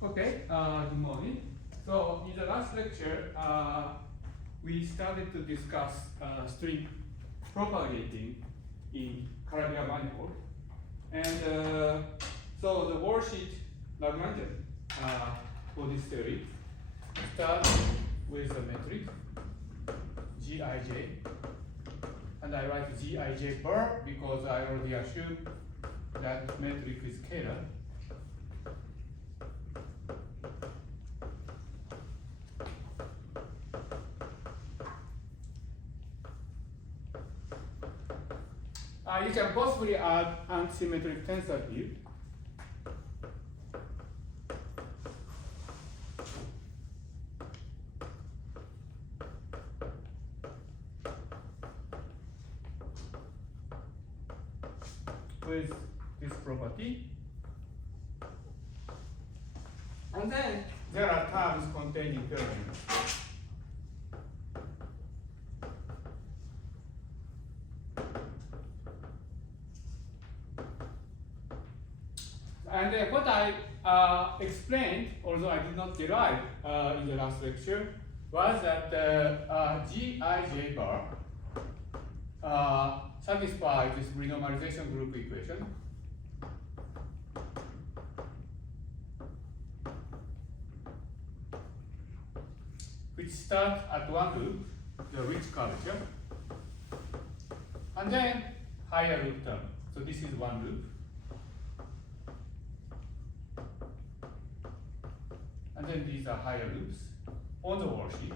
Okay, good morning. So in the last lecture, we started to discuss string propagating in Calabi-Yau manifold. And so the worksheet Lagrangian for this theory starts with a metric Gij, and I write Gij bar because I already assume that metric is scalar. You can possibly add antisymmetric tensor field. With this property. And then there are terms containing theorems. And what I explained, although I did not derive in the last lecture, was that Gij bar satisfies this renormalization group equation. Which starts at one loop, the rich curvature, and then higher loop term. So this is one loop. And then these are higher loops on the worksheet.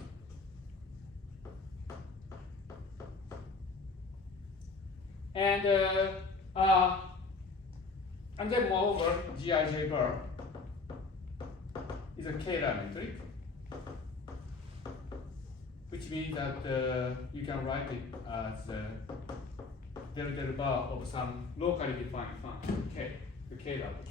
And then moreover, Gij bar is a scalar metric, which means that you can write it as del del bar of some locally defined function, k, the scalar potential.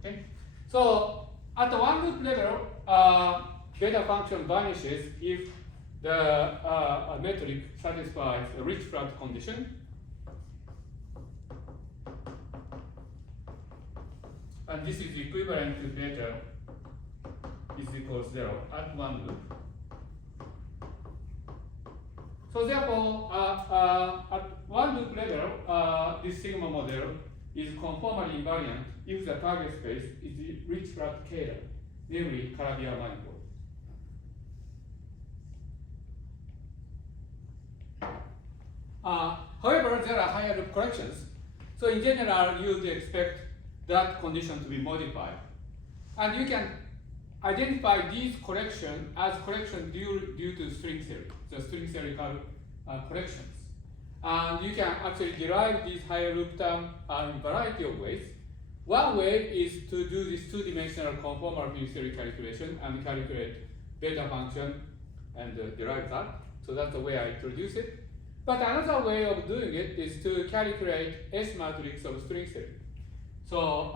Okay, so at the one loop level, beta function vanishes if the metric satisfies a rich flat condition. And this is equivalent to beta is equals 0 at one loop. So therefore, at one loop level, this sigma model is conformally invariant if the target space is the rich flat scalar, namely Calabi-Yau manifold. However, there are higher loop corrections. So in general, you would expect that condition to be modified. And you can identify these corrections as corrections due to string theory, the string theoretical corrections. And you can actually derive these higher loop terms in a variety of ways. One way is to do this two-dimensional conformal field theory calculation and calculate beta function and derive that. So that's the way I introduce it. But another way of doing it is to calculate S matrix of string theory. So,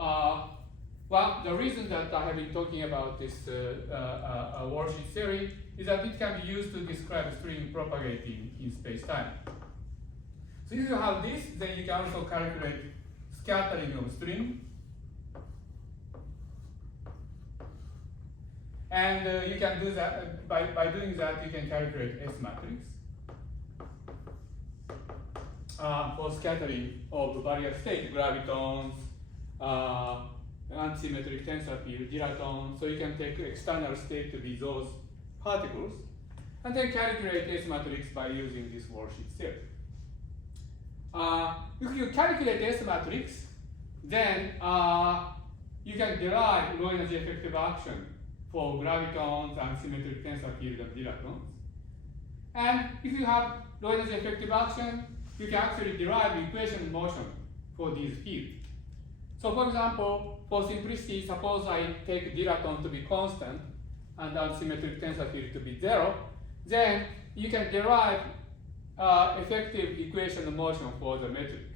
well, the reason that I have been talking about this worksheet theory is that it can be used to describe string propagating in space-time. So if you have this, then you can also calculate scattering of string. And you can do that, by doing that, you can calculate S matrix for scattering of various states, gravitons, antisymmetric tensor field, dilatons. So you can take external state to be those particles, and then calculate S matrix by using this worksheet theory. If you calculate S matrix, then you can derive low energy effective action for gravitons, antisymmetric tensor field, and dilatons. And if you have low energy effective action, you can actually derive equation motion for these fields. So for example, for simplicity, suppose I take dilaton to be constant and antisymmetric tensor field to be 0, then you can derive effective equation of motion for the metric.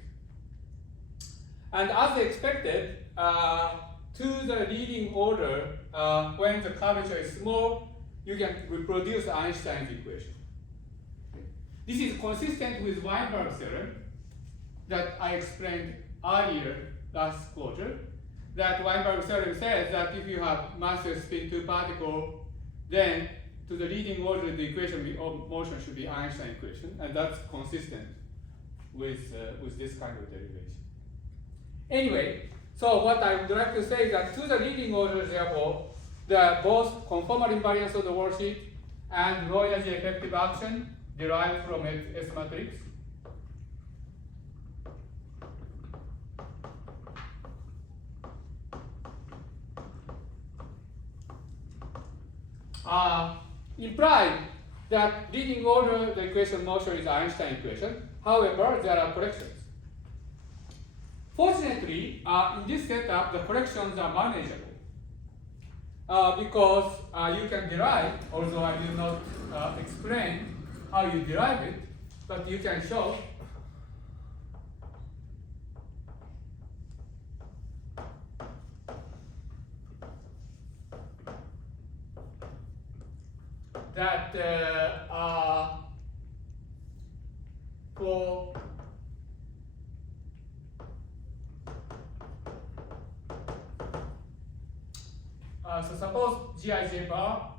And as expected, to the leading order, when the curvature is small, you can reproduce Einstein's equation. This is consistent with Weinberg theorem that I explained earlier last quarter. That Weinberg theorem says that if you have massless spin 2 particle, then to the leading order the equation of motion should be Einstein equation, and that's consistent with this kind of derivation. Anyway, so what I would like to say is that to the leading order, therefore, the both conformal invariance of the worldsheet and low energy effective action derived from S matrix imply that leading order the equation of motion is Einstein equation. However, there are corrections. Fortunately, in this setup, the corrections are manageable because you can derive, although I will not explain how you derive it, but you can show that for so suppose Gij bar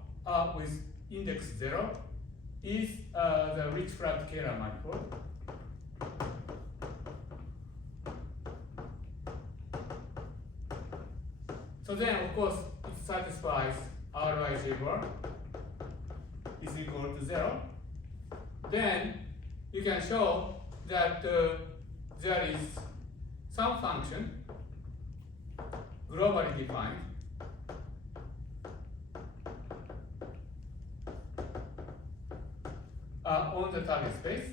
with index 0 is the Ricci-Flag Kähler manifold. So then, of course, it satisfies Rij bar is equal to 0. Then you can show that there is some function globally defined on the target space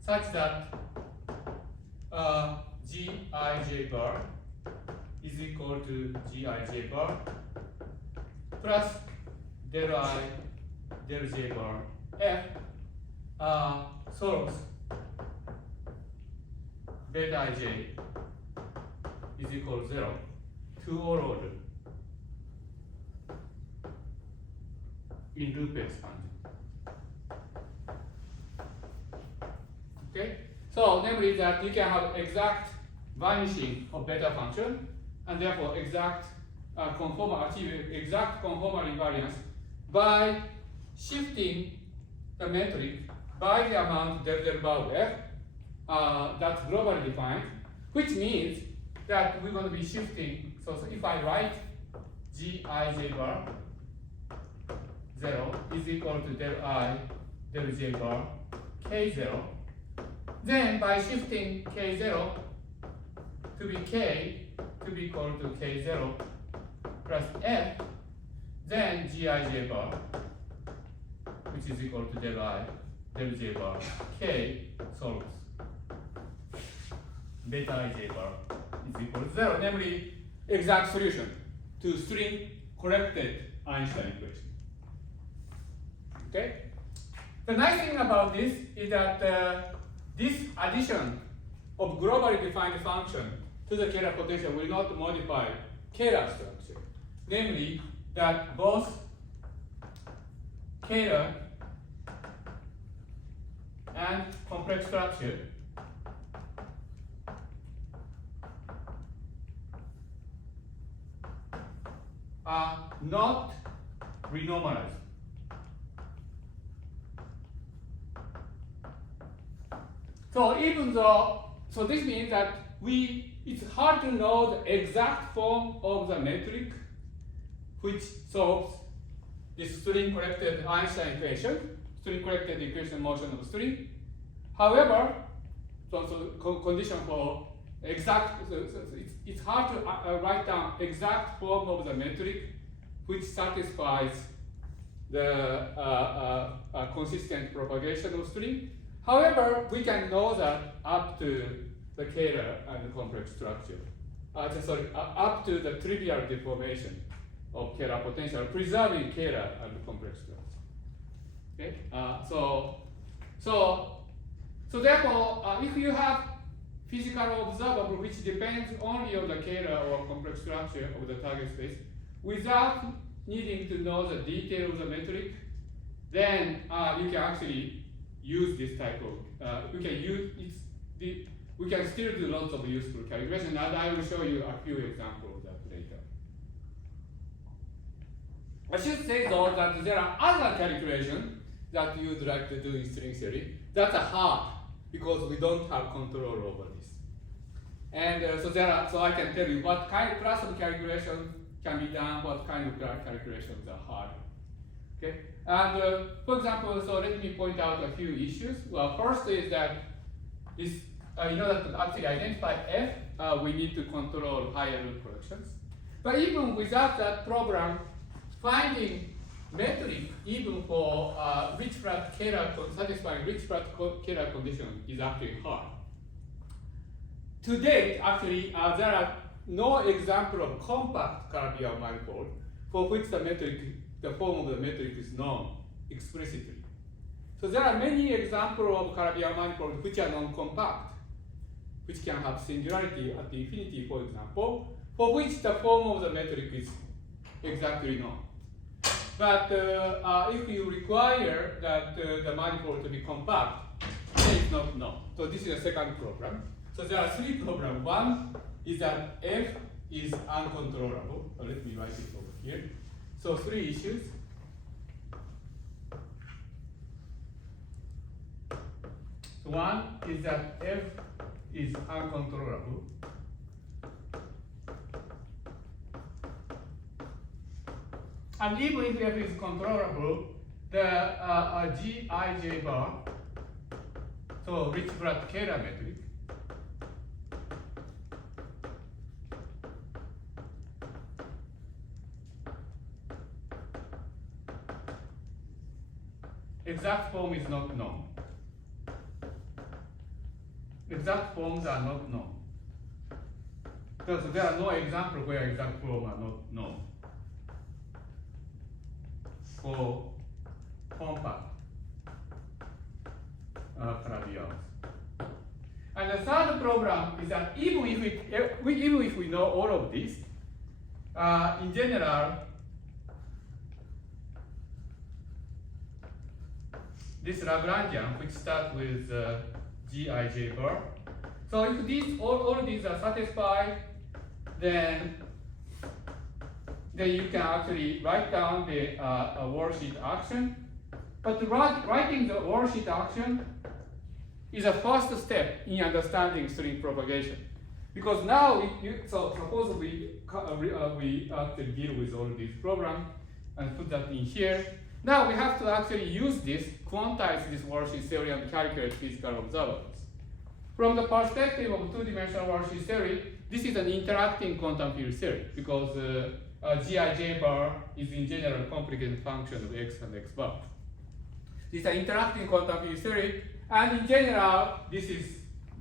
such that Gij bar is equal to Gij bar plus del I del J bar F solves beta ij is equal to 0 to all order in loop expansion. Okay? So namely that you can have exact vanishing of beta function and therefore exact achieve exact conformal invariance by shifting the metric by the amount del del bar of F that's globally defined, which means that we're going to be shifting. So if I write Gij bar 0 is equal to del I del J bar K0, then by shifting K0 to be K to be equal to K0 plus F, then Gij bar, which is equal to del I del J bar K solves beta ij bar is equal to 0, namely exact solution to string corrected Einstein equation. Okay? The nice thing about this is that this addition of globally defined function to the Kähler potential will not modify Kähler structure. Namely, that both Kähler and complex structure are not renormalized. So even though, so this means that it's hard to know the exact form of the metric which solves this string corrected Einstein equation, string corrected equation of motion of string. However, condition for exact, it's hard to write down exact form of the metric which satisfies the consistent propagation of string. However, we can know that up to the Kähler and the complex structure, up to the trivial deformation of Kähler potential, preserving Kähler and the complex structure. Okay, so therefore, if you have physical observable which depends only on the Kähler or complex structure of the target space, without needing to know the detail of the metric, then you can actually use this type of, we can still do lots of useful calculation, and I will show you a few examples of that later. I should say though that there are other calculations that you would like to do in string theory that are hard because we don't have control over this. And so I can tell you what class of calculation can be done, what kind of calculations are hard. Okay, and for example, so let me point out a few issues. Well, first is that this, in order to actually identify f, we need to control higher root collections. But even without that program, finding metric even for rich-flat satisfying rich-flat Kähler condition is actually hard. To date, actually, there are no example of compact Calabi-Yau manifold for which the form of the metric is known explicitly. So there are many examples of Calabi-Yau manifold which are non-compact, which can have singularity at the infinity, for example, for which the form of the metric is exactly known. But if you require that the manifold to be compact, then it's not known. So this is a second problem. So there are three problems. One is that f is uncontrollable. So let me write it over here. So three issues. So one is that f is uncontrollable. And even if f is controllable, the Gij bar, so rich-flat Kähler metric, exact form is not known. Exact forms are not known. So there are no examples where exact forms are not known for compact Calabi-Yaus. And the third problem is that even if we know all of this, in general, this Lagrangian, which starts with Gij bar. So if all of these are satisfied, then you can actually write down the worldsheet action. But writing the worldsheet action is a first step in understanding string propagation. Because now, so suppose we actually deal with all these programs and put that in here. Now we have to actually use this, quantize this worldsheet theory and calculate physical observables. From the perspective of two-dimensional worldsheet theory, this is an interacting quantum field theory because Gij bar is in general a complicated function of x and x bar. This is an interacting quantum field theory, and in general, this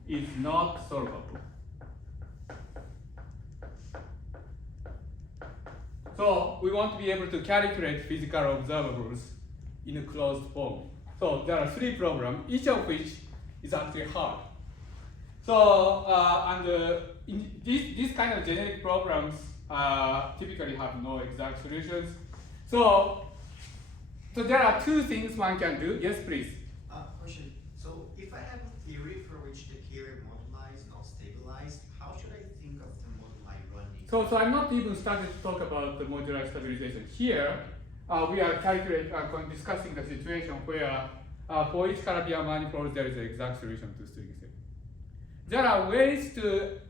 is not solvable. So we want to be able to calculate physical observables in a closed form. So there are three problems, each of which is actually hard. So these kind of generic problems typically have no exact solutions. So there are two things one can do. Yes, please. Question. So if I have a theory for which the Kähler moduli is not stabilized, how should I think of the moduli running? So I'm not even starting to talk about the modular stabilization here. We are discussing the situation where for each Calabi-Yau manifold there is an exact solution to string theory. There are ways to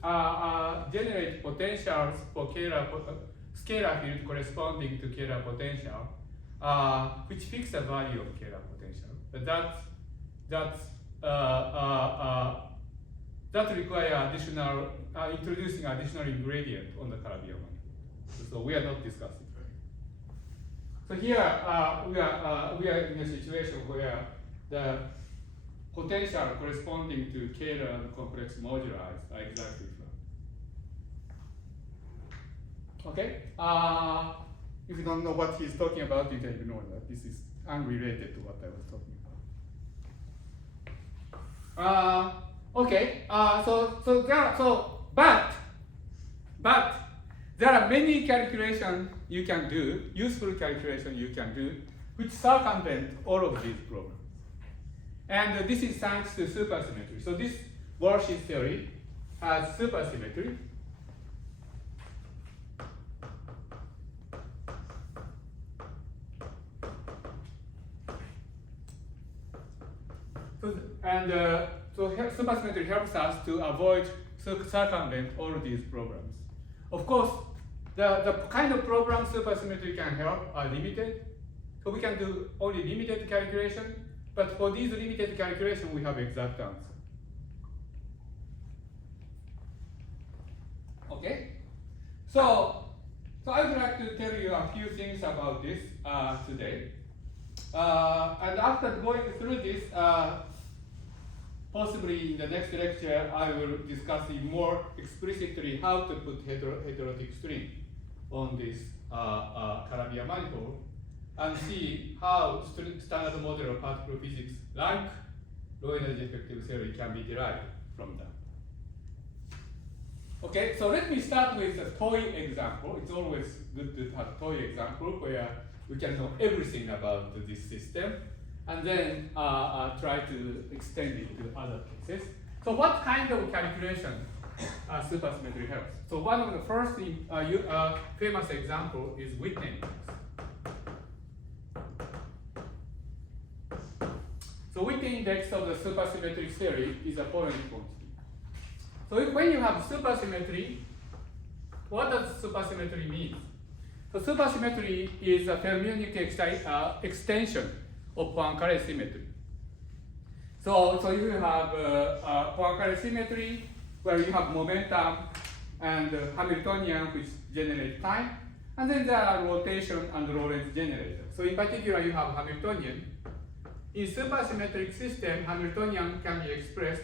generate potentials for scalar field corresponding to Kähler potential, which fix the value of Kähler potential. But that requires introducing additional ingredient on the Calabi-Yau manifold. So we are not discussing. So here we are in a situation where the potential corresponding to Kähler and complex moduli are exactly flat. Okay? If you don't know what he's talking about, you can ignore that. This is unrelated to what I was talking about. Okay. But there are many calculations you can do, useful calculation you can do, which circumvent all of these problems. And this is thanks to supersymmetry. So this worldsheet theory has supersymmetry. So supersymmetry helps us to avoid circumvent all these problems. Of course, the kind of problems supersymmetry can help are limited. So we can do only limited calculation, but for these limited calculations, we have exact answer. Okay? So I would like to tell you a few things about this today. And after going through this, possibly in the next lecture, I will discuss in more explicitly how to put heterotic string on this Calabi manifold and see how standard model of particle physics like low energy effective theory can be derived from that. Okay, so let me start with a toy example. It's always good to have toy example where we can know everything about this system, and then try to extend it to other cases. So what kind of calculation supersymmetry helps? So one of the first famous example is Witten index. So Witten index of the supersymmetric theory is a foreign quantity. So when you have supersymmetry, what does supersymmetry mean? So supersymmetry is a fermionic extension of Poincare symmetry. So you have Poincare symmetry where you have momentum and Hamiltonian which generate time, and then there are rotation and Lorentz generator. So in particular, you have Hamiltonian. In supersymmetric system, Hamiltonian can be expressed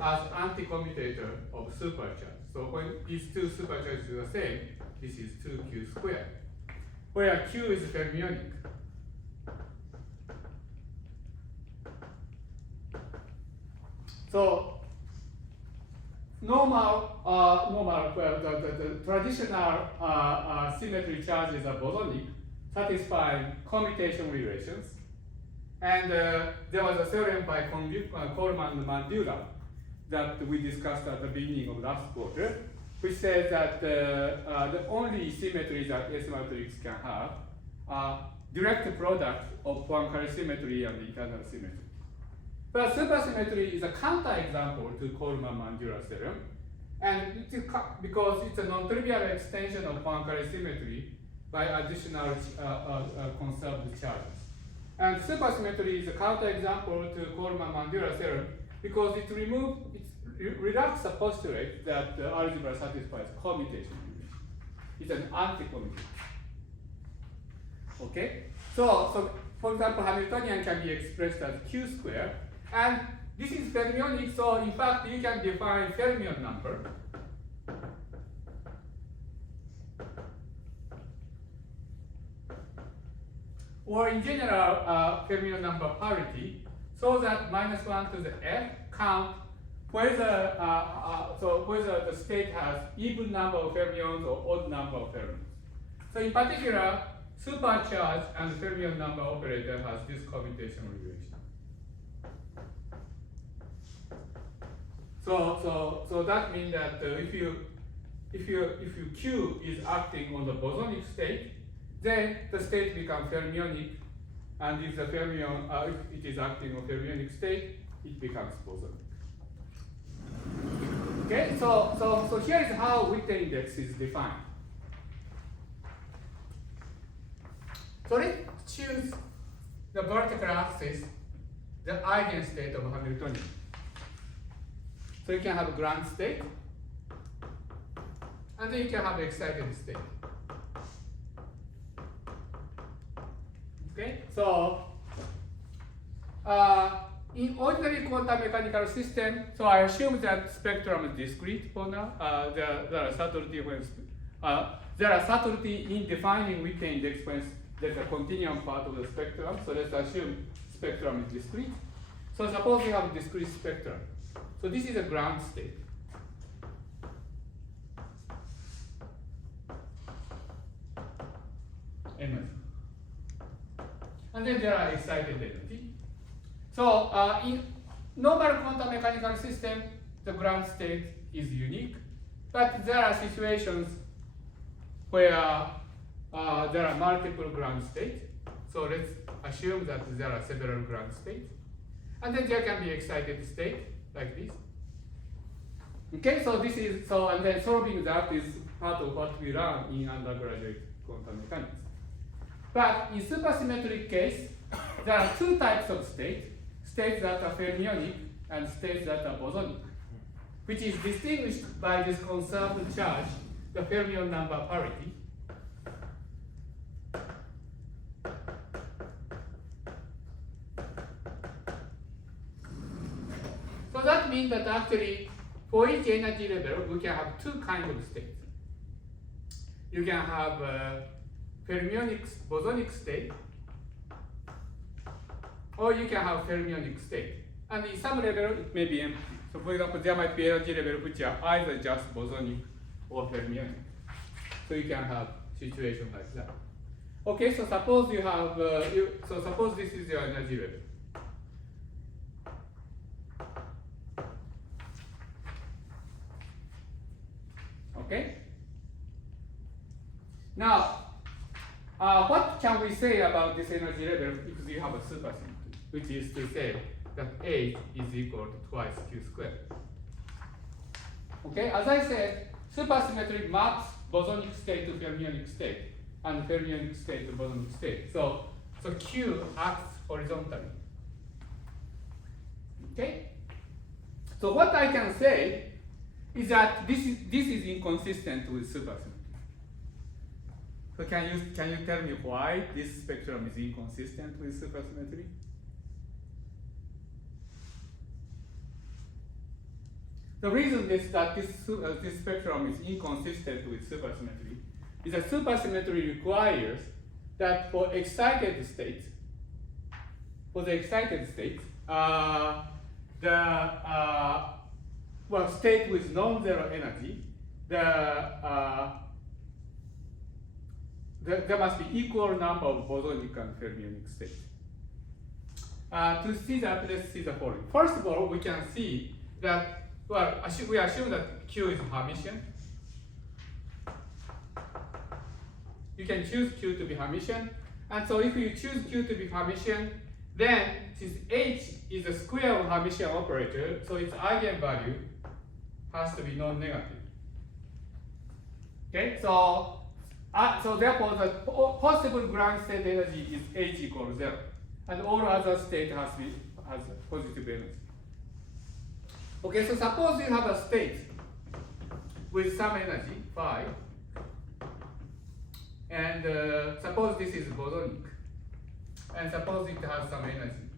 as anticommutator of supercharge. So when these two supercharges are the same, this is 2q squared, where q is fermionic. So the traditional symmetry charges are bosonic, satisfying commutation relations. And there was a theorem by Coleman and Mandula that we discussed at the beginning of last quarter, which says that the only symmetries that S matrix can have are direct product of Poincare symmetry and internal symmetry. But supersymmetry is a counterexample to Coleman-Mandula theorem, and because it's a non-trivial extension of Poincare symmetry by additional conserved charges. And supersymmetry is a counterexample to Coleman-Mandula theorem because it reduces the postulate that the algebra satisfies commutation relation. It's an anti-commutation. Okay? So for example, Hamiltonian can be expressed as q squared, and this is fermionic, so in fact you can define fermion number. Or in general, fermion number parity, so that -1 to the f count whether whether the state has even number of fermions or odd number of fermions. So in particular, supercharge and fermion number operator has this commutation relation. So that means that if Q is acting on the bosonic state, then the state becomes fermionic, and if the fermion if it is acting on fermionic state, it becomes bosonic. Okay, so here is how Witten index is defined. So let's choose the vertical axis, the eigenstate of Hamiltonian. So you can have a ground state, and then you can have excited state. Okay, so in ordinary quantum mechanical system, so I assume that spectrum is discrete for now. There are subtlety in defining Witten index when there's a continuum part of the spectrum. So let's assume spectrum is discrete. So suppose we have a discrete spectrum. So this is a ground state. energy. And then there are excited energy. So in normal quantum mechanical system, the ground state is unique, but there are situations where there are multiple ground states. So let's assume that there are several ground states. And then there can be excited state like this. Okay, so this is, so, and then solving that is part of what we learn in undergraduate quantum mechanics. But in supersymmetric case, there are two types of states that are fermionic and states that are bosonic, which is distinguished by this conserved charge, the fermion number parity. So that means that actually, for each energy level, we can have two kinds of states. You can have a fermionic bosonic state, or you can have fermionic state. And in some level, it may be empty. So for example, there might be energy level which are either just bosonic or fermionic. So you can have situation like that. Okay, so suppose you have, so suppose this is your energy level. Okay. Now, what can we say about this energy level because you have a supersymmetry, which is to say that H is equal to twice Q squared. Okay, as I said, supersymmetry maps bosonic state to fermionic state and fermionic state to bosonic state. So Q acts horizontally. Okay. So what I can say is that this is inconsistent with supersymmetry. So can you tell me why this spectrum is inconsistent with supersymmetry? The reason is that this spectrum is inconsistent with supersymmetry is that supersymmetry requires that for the excited states, state with non-zero energy, there must be equal number of bosonic and fermionic states. To see that, let's see the following. First of all, we can see that, we assume that Q is Hermitian. You can choose Q to be Hermitian. And so if you choose Q to be Hermitian, then since H is a square of Hermitian operator, so its eigenvalue has to be non-negative. Okay, so therefore the possible ground state energy is H equals 0, and all other state has positive energy. Okay, so suppose you have a state with some energy, phi, and suppose this is bosonic, and suppose it has some energy.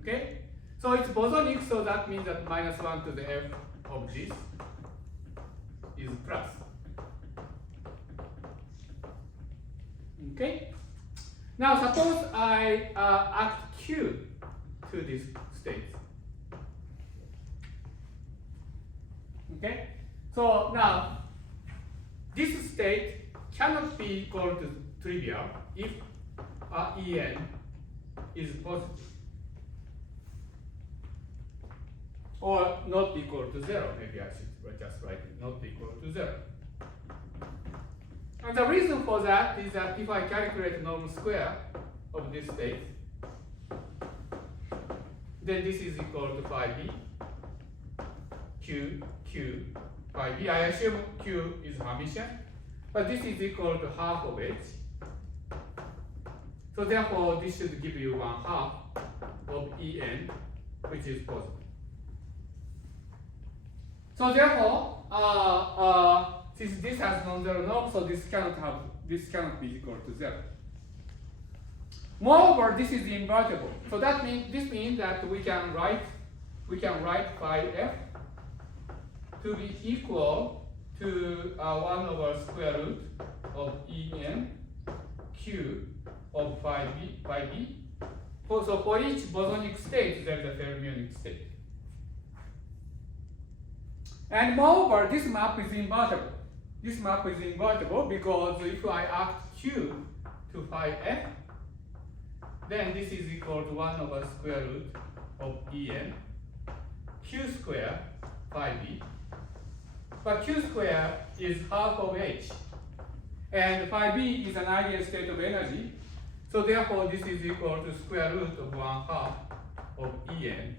Okay, so it's bosonic, so that means that -1 to the f of this is plus. Okay, now suppose I act Q to this state. Okay, so now this state cannot be equal to trivial if En is positive, or not equal to 0. Maybe I should just write it not equal to 0. And the reason for that is that if I calculate norm square of this state, then this is equal to phi b, Q, phi b. I assume Q is Hermitian, but this is equal to half of H. So therefore, this should give you 1/2 of En, which is positive. So therefore, since this has non-zero norm, so this cannot be equal to 0. Moreover, this is invertible. So this means that we can write phi f to be equal to 1 over square root of En Q of phi b. So for each bosonic state, there is a fermionic state. And moreover, this map is invertible. this map is invertible because if I act Q to phi f, then this is equal to 1 over square root of En Q square phi b. But Q square is half of h. And phi b is an eigenstate of energy. So therefore this is equal to square root of 1/2 of En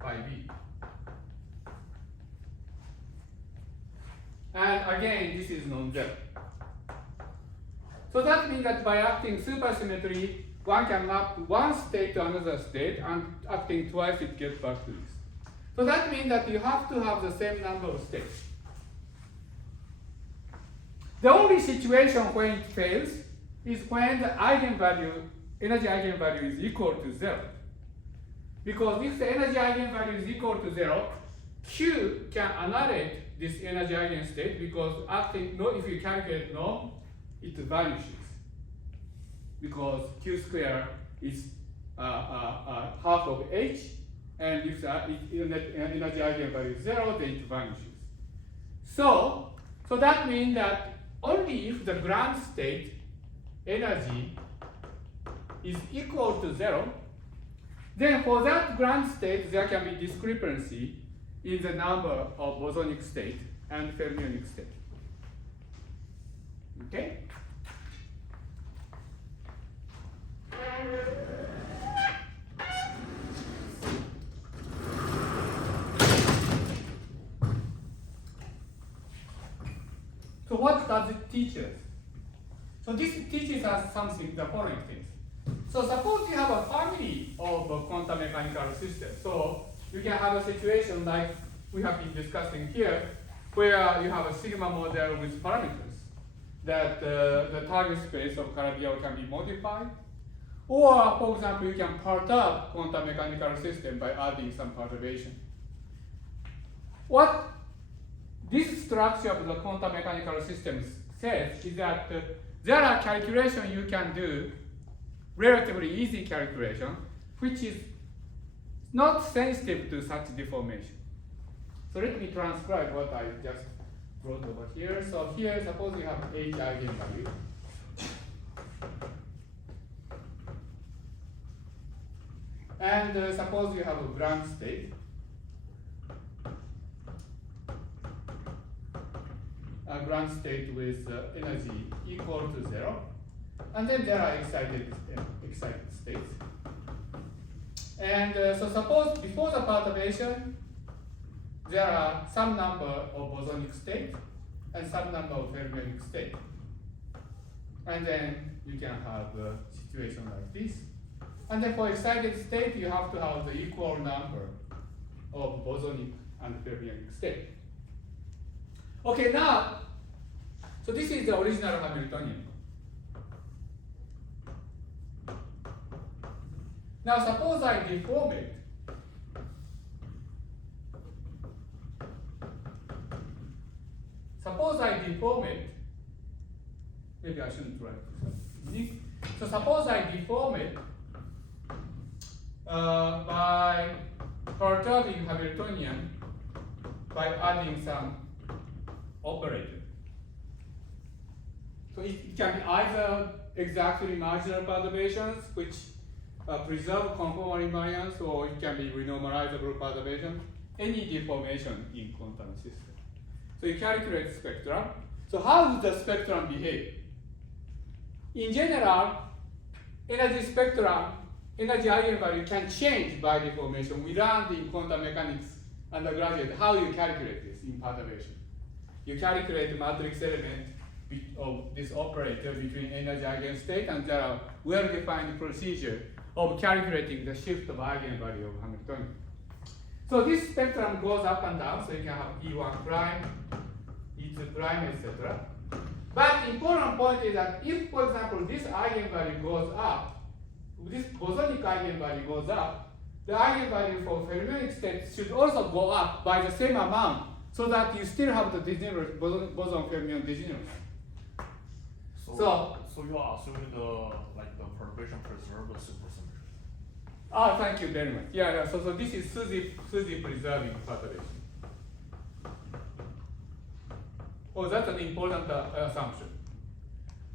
phi b. And again, this is non-zero. So that means that by acting supersymmetry, one can map one state to another state, and acting twice it gets back to this. So that means that you have to have the same number of states. The only situation when it fails is when the eigenvalue, energy eigenvalue is equal to 0. Because if the energy eigenvalue is equal to 0, Q can annihilate this energy eigenstate because acting no, if you calculate norm, it vanishes. Because Q square is half of h, and if the energy eigenvalue is 0, then it vanishes. So that means that only if the ground state energy is equal to 0, then for that ground state there can be discrepancy in the number of bosonic state and fermionic state. Okay? So what does it teach us? So this teaches us something, the following things. So suppose you have a family of quantum mechanical systems. So you can have a situation like we have been discussing here, where you have a sigma model with parameters that the target space of Calabi-Yau can be modified. Or, for example, you can perturb quantum mechanical system by adding some perturbation. What this structure of the quantum mechanical systems says is that there are calculations you can do, relatively easy calculation, which is not sensitive to such deformation. So let me transcribe what I just wrote over here. So here, suppose you have h eigenvalue. And suppose you have a ground state. A ground state with energy equal to 0. And then there are excited states. And so suppose before the perturbation, there are some number of bosonic states and some number of fermionic states. And then you can have a situation like this. And then for excited state, you have to have the equal number of bosonic and fermionic state. Okay, now, so this is the original Hamiltonian. Now suppose I deform it. Suppose I deform it. Maybe I shouldn't write this. So suppose I deform it by perturbing Hamiltonian by adding some operator. So it can be either exactly marginal perturbations, which preserve conformal invariance, or it can be renormalizable perturbation, any deformation in quantum system. So you calculate spectrum. So how does the spectrum behave? In general, energy spectrum, energy eigenvalue can change by deformation. We learned in quantum mechanics undergraduate how you calculate this in perturbation. You calculate the matrix element of this operator between energy eigenstate, and there are well-defined procedure of calculating the shift of eigenvalue of Hamiltonian. So this spectrum goes up and down, so you can have E1 prime, E2 prime, etc. But important point is that if, for example, this eigenvalue goes up, this bosonic eigenvalue goes up, the eigenvalue for fermionic state should also go up by the same amount, so that you still have the degenerate boson fermion degeneracy. So you are assuming the perturbation preserve the supersymmetry. Ah, thank you very much. Yeah. So this is SUSY preserving perturbation. Oh, that's an important assumption.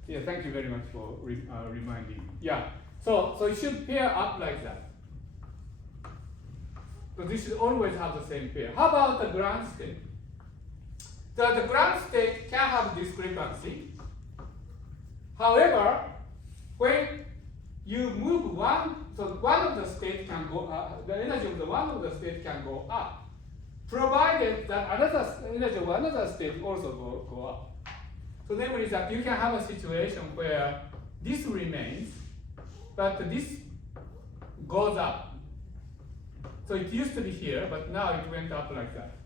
Yeah, thank you very much for reminding me. Yeah, so it should pair up like that. So this should always have the same pair. How about the ground state? The ground state can have discrepancy. However, when you move one, so one of the state can go the energy of the one of the state can go up, provided that another energy of another state also go up. So namely that you can have a situation where this remains, but this goes up. So it used to be here, but now it went up like that.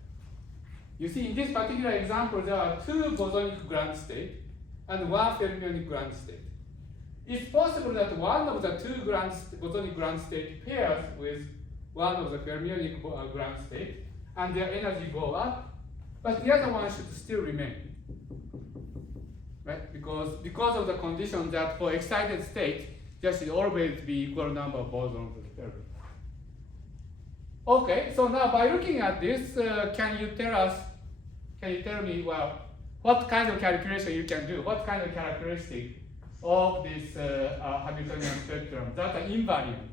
You see, in this particular example, there are two bosonic ground states and one fermionic ground state. It's possible that one of the two bosonic ground state pairs with one of the fermionic ground state, and their energy go up, but the other one should still remain. Right? Because of the condition that for excited state, there should always be equal number of bosons and fermions. Okay, so now by looking at this, can you tell me, well, what kind of calculation you can do? What kind of characteristic of this Hamiltonian spectrum that are invariant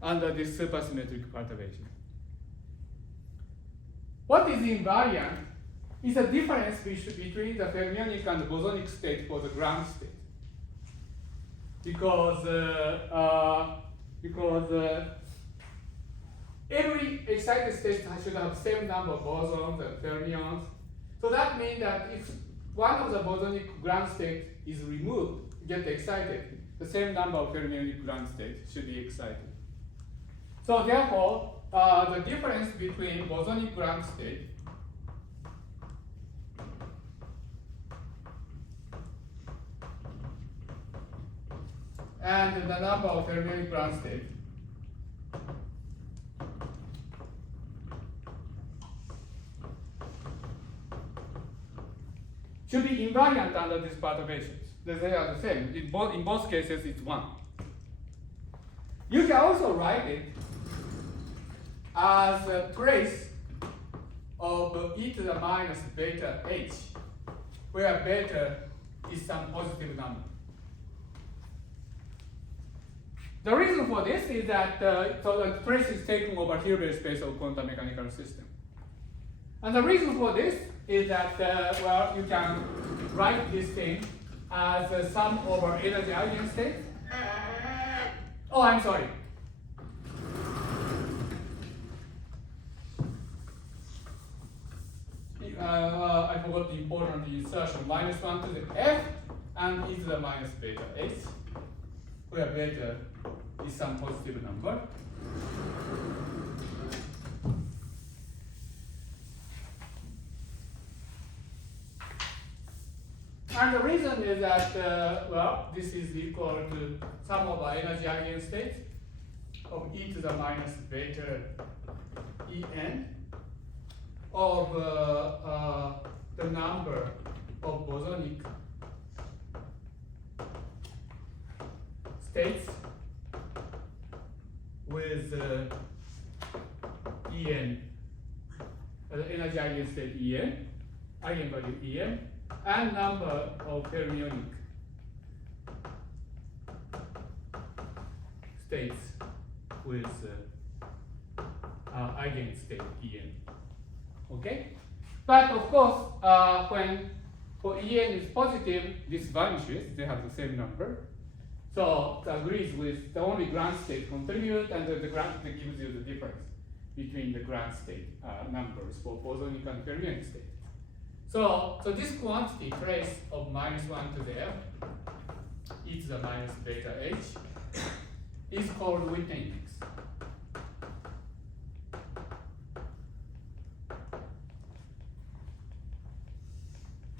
under this supersymmetric perturbation? What is invariant is a difference between the fermionic and bosonic state for the ground state. Because every excited state should have the same number of bosons and fermions. So that means that if one of the bosonic ground state is removed, get excited, the same number of fermionic ground states should be excited. So therefore, the difference between bosonic ground state and the number of fermionic ground states should be invariant under these perturbations. They are the same. In both cases, it's 1. You can also write it as a trace of e to the minus beta h, where beta is some positive number. The reason for this is that so the trace is taken over Hilbert space of quantum mechanical system. And the reason for this is that, well, you can write this thing as a sum over energy eigenstates. Oh, I'm sorry. I forgot the important insertion. -1 to the f and e to the minus beta h, where beta is some positive number. And the reason is that, well, this is equal to sum of energy eigenstates of e to the minus beta en of the number of bosonic states with En, energy eigenstate En, eigenvalue En, and number of fermionic states with eigenstate En. Okay? But of course, when for En is positive, this vanishes, they have the same number. So it agrees with the only ground state contribute, and the ground state gives you the difference between the ground state numbers for bosonic and fermionic state. So this quantity trace of -1 to the f e to the minus beta h is called Witten index.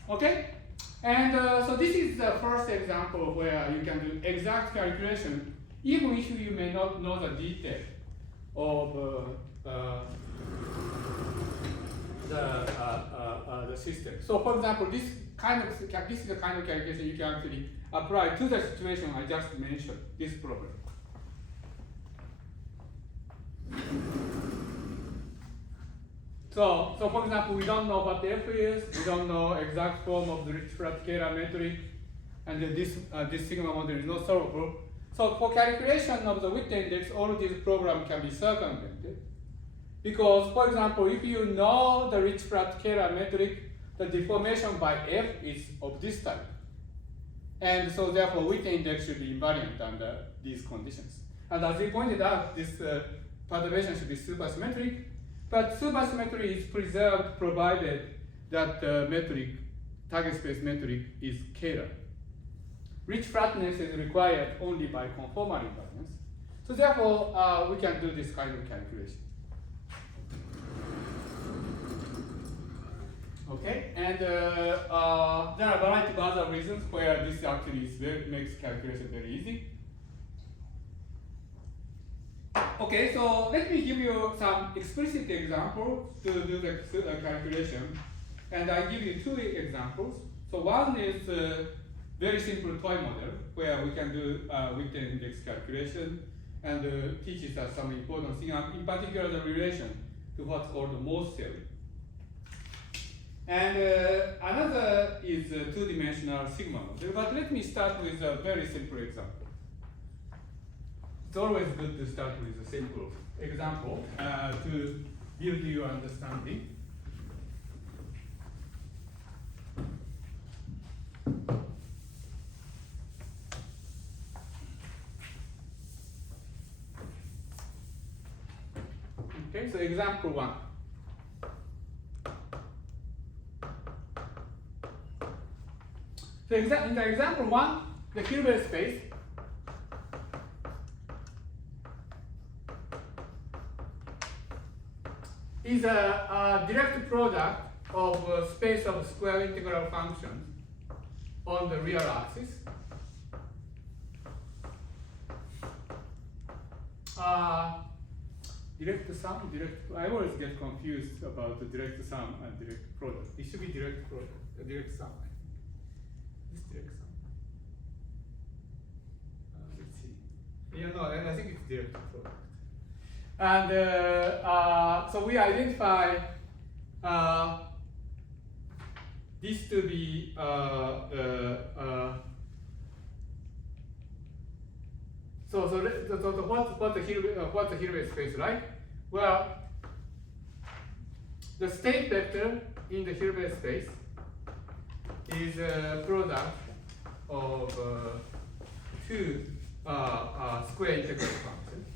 Okay? And so this is the first example where you can do exact calculation, even if you may not know the detail of the system. So for example, this is the kind of calculation you can actually apply to the situation I just mentioned, this problem. So for example, we don't know what F is, we don't know exact form of the Ricci-Frat-Taylor metric, and then this sigma model is not solvable. So for calculation of the Witten index, all of these programs can be circumvented. Because, for example, if you know the Ricci-Frat-Taylor metric, the deformation by F is of this type. And so therefore, Witten index should be invariant under these conditions. And as we pointed out, this perturbation should be supersymmetric, but supersymmetry is preserved provided that the metric, target space metric, is scalar. Rich flatness is required only by conformal invariance. So therefore, we can do this kind of calculation. Okay, and there are a variety of other reasons where this actually makes calculation very easy. Okay, so let me give you some explicit examples to do the calculation. And I give you two examples. So one is a very simple toy model where we can do Witten index calculation and teaches us some important things, in particular the relation to what's called the Morse theory. And another is a two-dimensional sigma model, but let me start with a very simple example. It's always good to start with a simple example to build your understanding. Okay, so example one. So in the example one, the Hilbert space is a direct product of a space of square integral functions on the real axis. Direct sum, I always get confused about the direct sum and direct product. It should be direct product, direct sum. This direct sum. Let's see. Yeah, no, I think it's direct product. And so we identify this to be what's the Hilbert space like? Well, the state vector in the Hilbert space is a product of two square integral functions.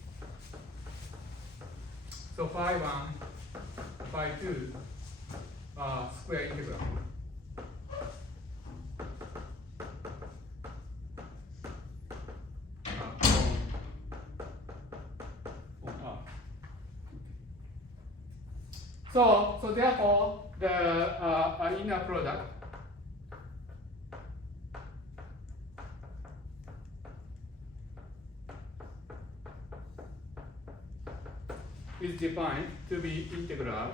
So phi 1, phi 2 square integral. So therefore, the inner product is defined to be integral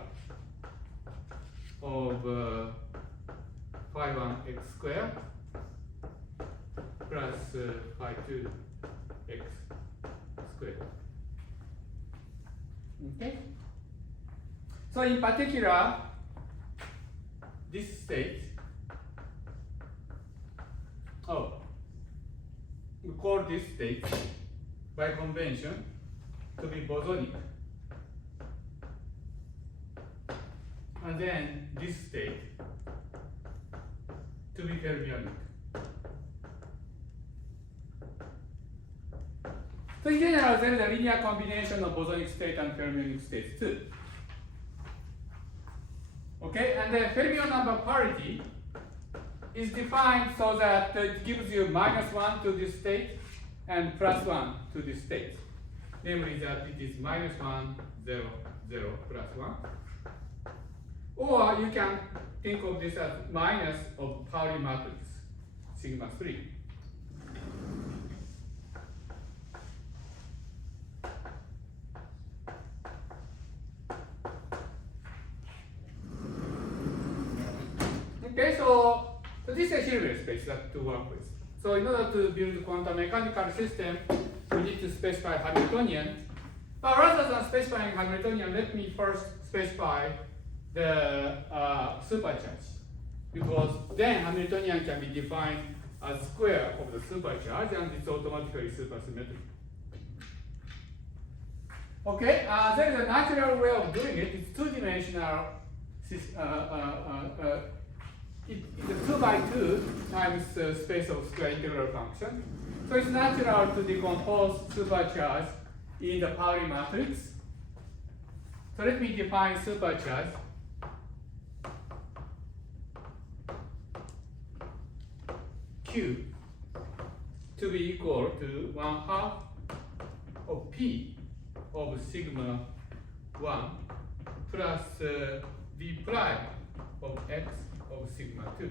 of phi 1 x squared plus phi 2 x squared. Okay. So in particular, this state, we call this state by convention to be bosonic. And then this state to be fermionic. So in general, there is a linear combination of bosonic state and fermionic states too. Okay, and the fermion number parity is defined so that it gives you -1 to this state and +1 to this state. Namely that it is -1, 0, 0, +1. Or you can think of this as minus of Pauli matrix, sigma 3. Okay, so this is a Hilbert space that to work with. So in order to build a quantum mechanical system, we need to specify Hamiltonian. But rather than specifying Hamiltonian, let me first specify the supercharge, because then Hamiltonian can be defined as square of the supercharge, and it's automatically supersymmetric. Okay, there is a natural way of doing it. It's two-dimensional. It's a 2 by 2 times space of square integral function. So it's natural to decompose supercharge in the Pauli matrix. So let me define supercharge. Q to be equal to 1/2 of P of sigma 1 plus V prime of X of sigma 2,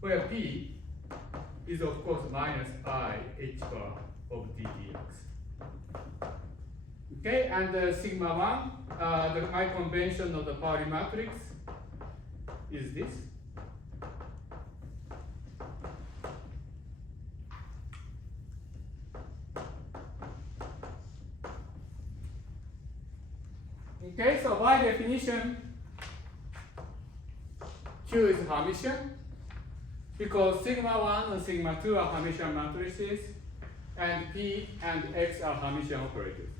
where P is of course minus I H bar of d dx. Okay, and sigma 1, my convention of the Pauli matrix is this. Okay, so by definition, Q is Hermitian because sigma 1 and sigma 2 are Hermitian matrices, and P and X are Hermitian operators.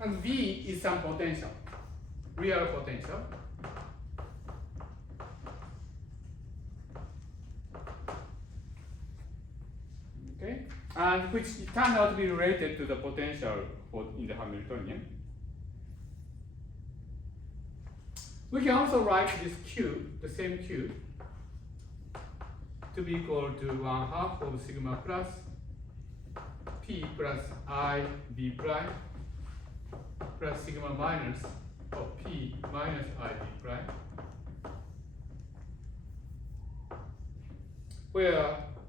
And V is some potential, real potential. Okay, and which turned out to be related to the potential in the Hamiltonian. We can also write this Q, the same Q, to be equal to 1/2 of sigma plus P plus I B prime plus sigma minus of P minus I B prime, where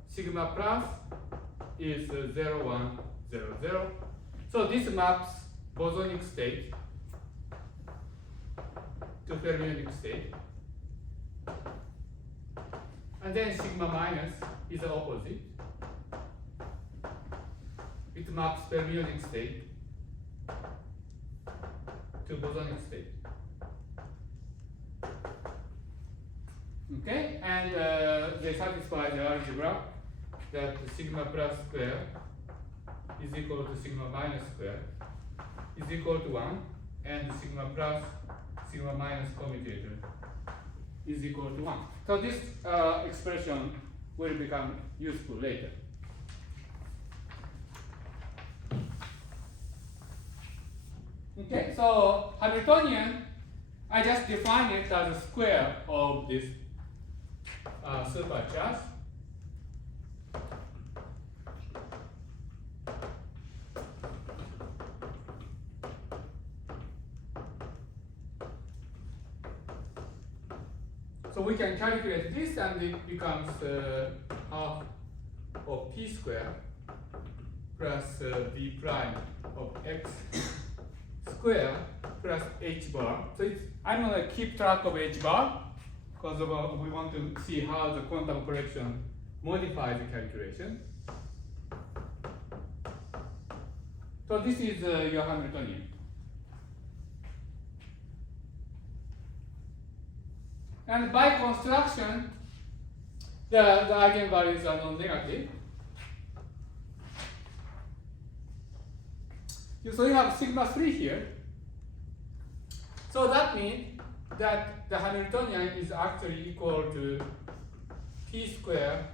sigma plus is 0, 1, 0, 0. So this maps bosonic state to fermionic state. And then sigma minus is the opposite. It maps fermionic state to bosonic state. Okay, and they satisfy the algebra that sigma plus square is equal to sigma minus square is equal to 1, and sigma plus sigma minus commutator is equal to 1. So this expression will become useful later. Okay, so Hamiltonian, I just define it as a square of this supercharge. So we can calculate this, and it becomes half of P square plus V prime of X square plus H bar. So I'm going to keep track of H bar because we want to see how the quantum correction modifies the calculation. So this is your Hamiltonian. And by construction, the eigenvalues are non-negative. So you have sigma 3 here. So that means that the Hamiltonian is actually equal to P square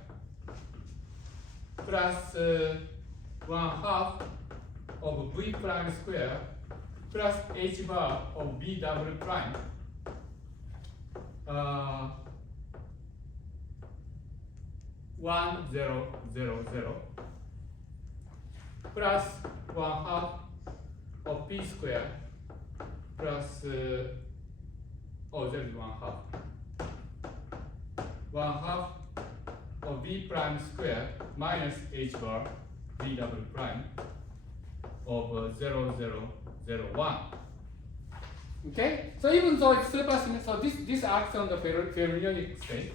plus 1/2 of V prime square plus H bar of V double prime. 1, 0, 0, 0 plus 1/2 of P square plus there is 1/2 of V prime square minus H bar V double prime of 0, 0, 0, 1. Okay, so even though it's supersymmetric, so this acts on the fermionic state,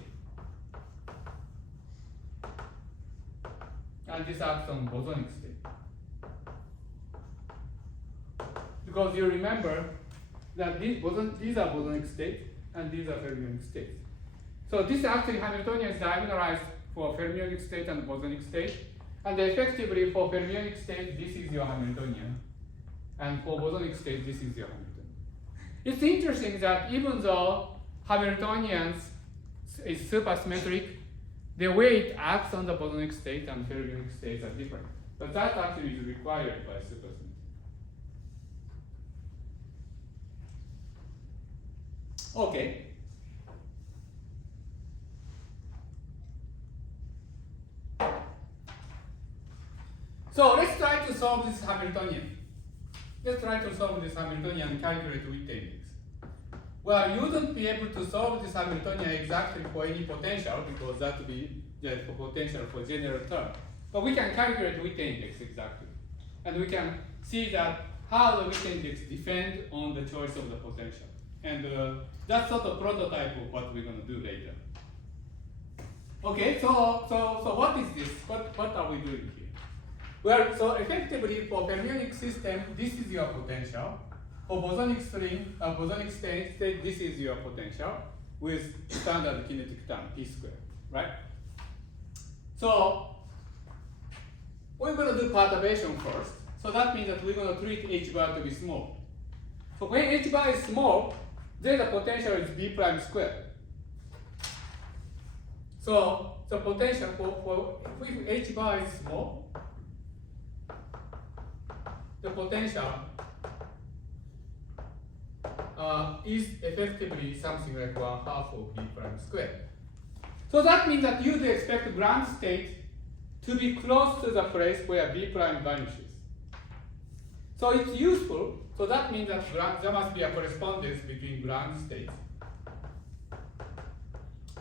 and this acts on bosonic state. Because you remember that these are bosonic states and these are fermionic states. So this actually Hamiltonian is diagonalized for fermionic state and bosonic state, and effectively for fermionic state this is your Hamiltonian, and for bosonic state this is your Hamiltonian. It's interesting that even though Hamiltonians is supersymmetric, the way it acts on the bosonic state and fermionic states are different. But that actually is required by supersymmetry. Okay. So let's try to solve this Hamiltonian. Let's try to solve this Hamiltonian and calculate Witten index. Well, you wouldn't be able to solve this Hamiltonian exactly for any potential because that would be just for potential for general term. But we can calculate Witten index exactly. And we can see that how the Witten index depends on the choice of the potential. And that's sort of prototype of what we're going to do later. Okay, so what is this? What are we doing here? Well, so effectively for fermionic system, this is your potential. For bosonic string, bosonic state, this is your potential with standard kinetic term, P squared, right? So we're going to do perturbation first. So that means that we're going to treat h bar to be small. So when h bar is small, then the potential is b prime squared. So the potential for if h bar is small, the potential is effectively something like 1/2 of b prime squared. So that means that you do expect ground state to be close to the place where b prime vanishes. So it's useful. So that means that there must be a correspondence between ground state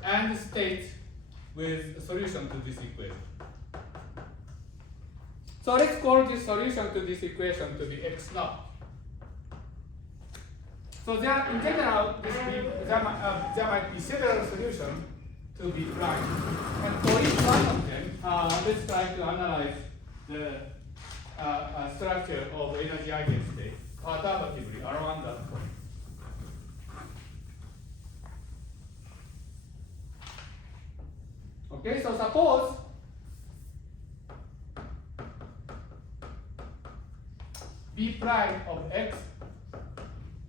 and state with a solution to this equation. So let's call this solution to this equation to be x naught. So there, in general, there might be several solutions to be prime. And for each one of them, let's try to analyze the structure of energy eigenstate perturbatively around that point. Okay, so suppose b prime of x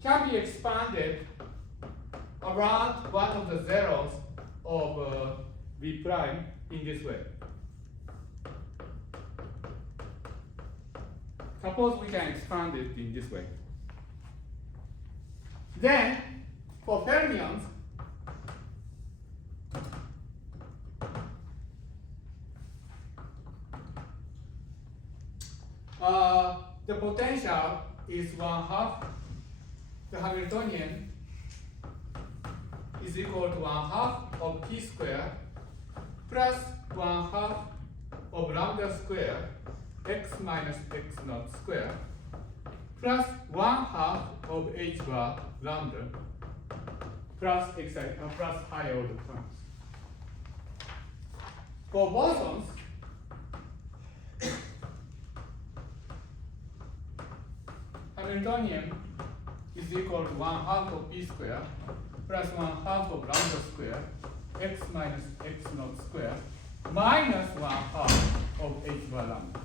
can be expanded around one of the zeros of b prime in this way. Suppose we can expand it in this way. Then, for fermions, the potential is 1/2. The Hamiltonian is equal to 1/2 of p squared plus 1/2 of lambda squared x minus x naught squared plus 1/2 of h bar lambda plus plus higher order terms. For bosons, Hamiltonian is equal to 1/2 of p squared plus 1/2 of lambda squared x minus x naught squared minus 1/2 of h bar lambda.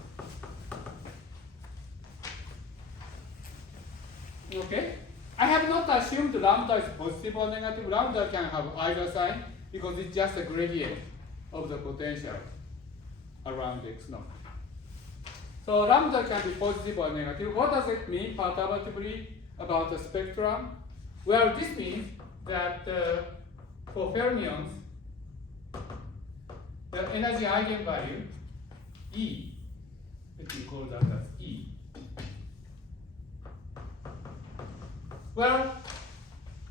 Okay? I have not assumed lambda is positive or negative. Lambda can have either sign because it's just a gradient of the potential around x naught. So lambda can be positive or negative. What does it mean perturbatively about the spectrum? Well, this means that for fermions, the energy eigenvalue E, let me call that as E. Well,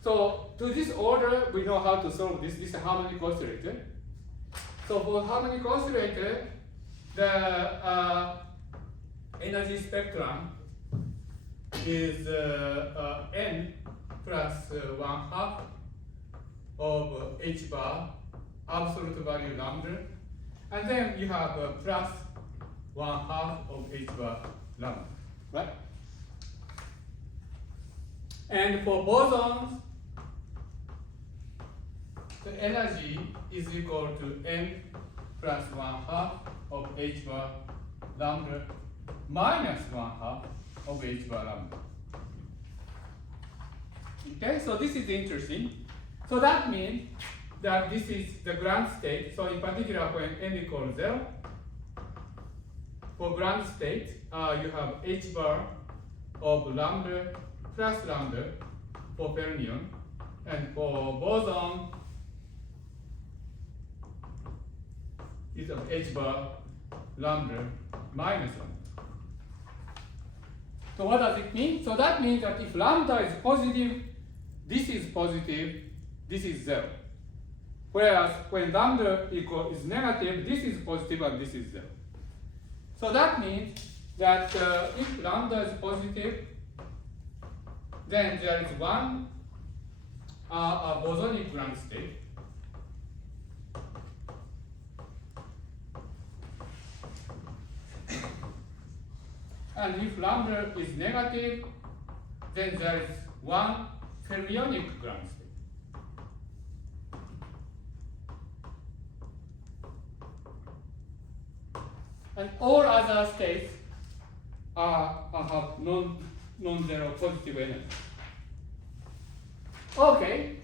so to this order, we know how to solve this. This is a harmonic oscillator. So for harmonic oscillator, the energy spectrum is n plus 1/2 of h bar absolute value lambda, and then you have plus 1/2 of h bar lambda, right? And for bosons, the energy is equal to m plus 1/2 of h bar lambda minus 1/2 of h bar lambda. Okay, so this is interesting. So that means that this is the ground state. So in particular, when n equals 0, for ground state, you have h bar of lambda plus lambda for fermion, and for boson, is of h bar lambda minus lambda. So what does it mean? So that means that if lambda is positive, this is positive, this is 0. Whereas when lambda is negative, this is positive and this is 0. So that means that if lambda is positive, then there is one a bosonic ground state. And if lambda is negative, then there is one fermionic ground state. And all other states have non-zero positive energy. Okay.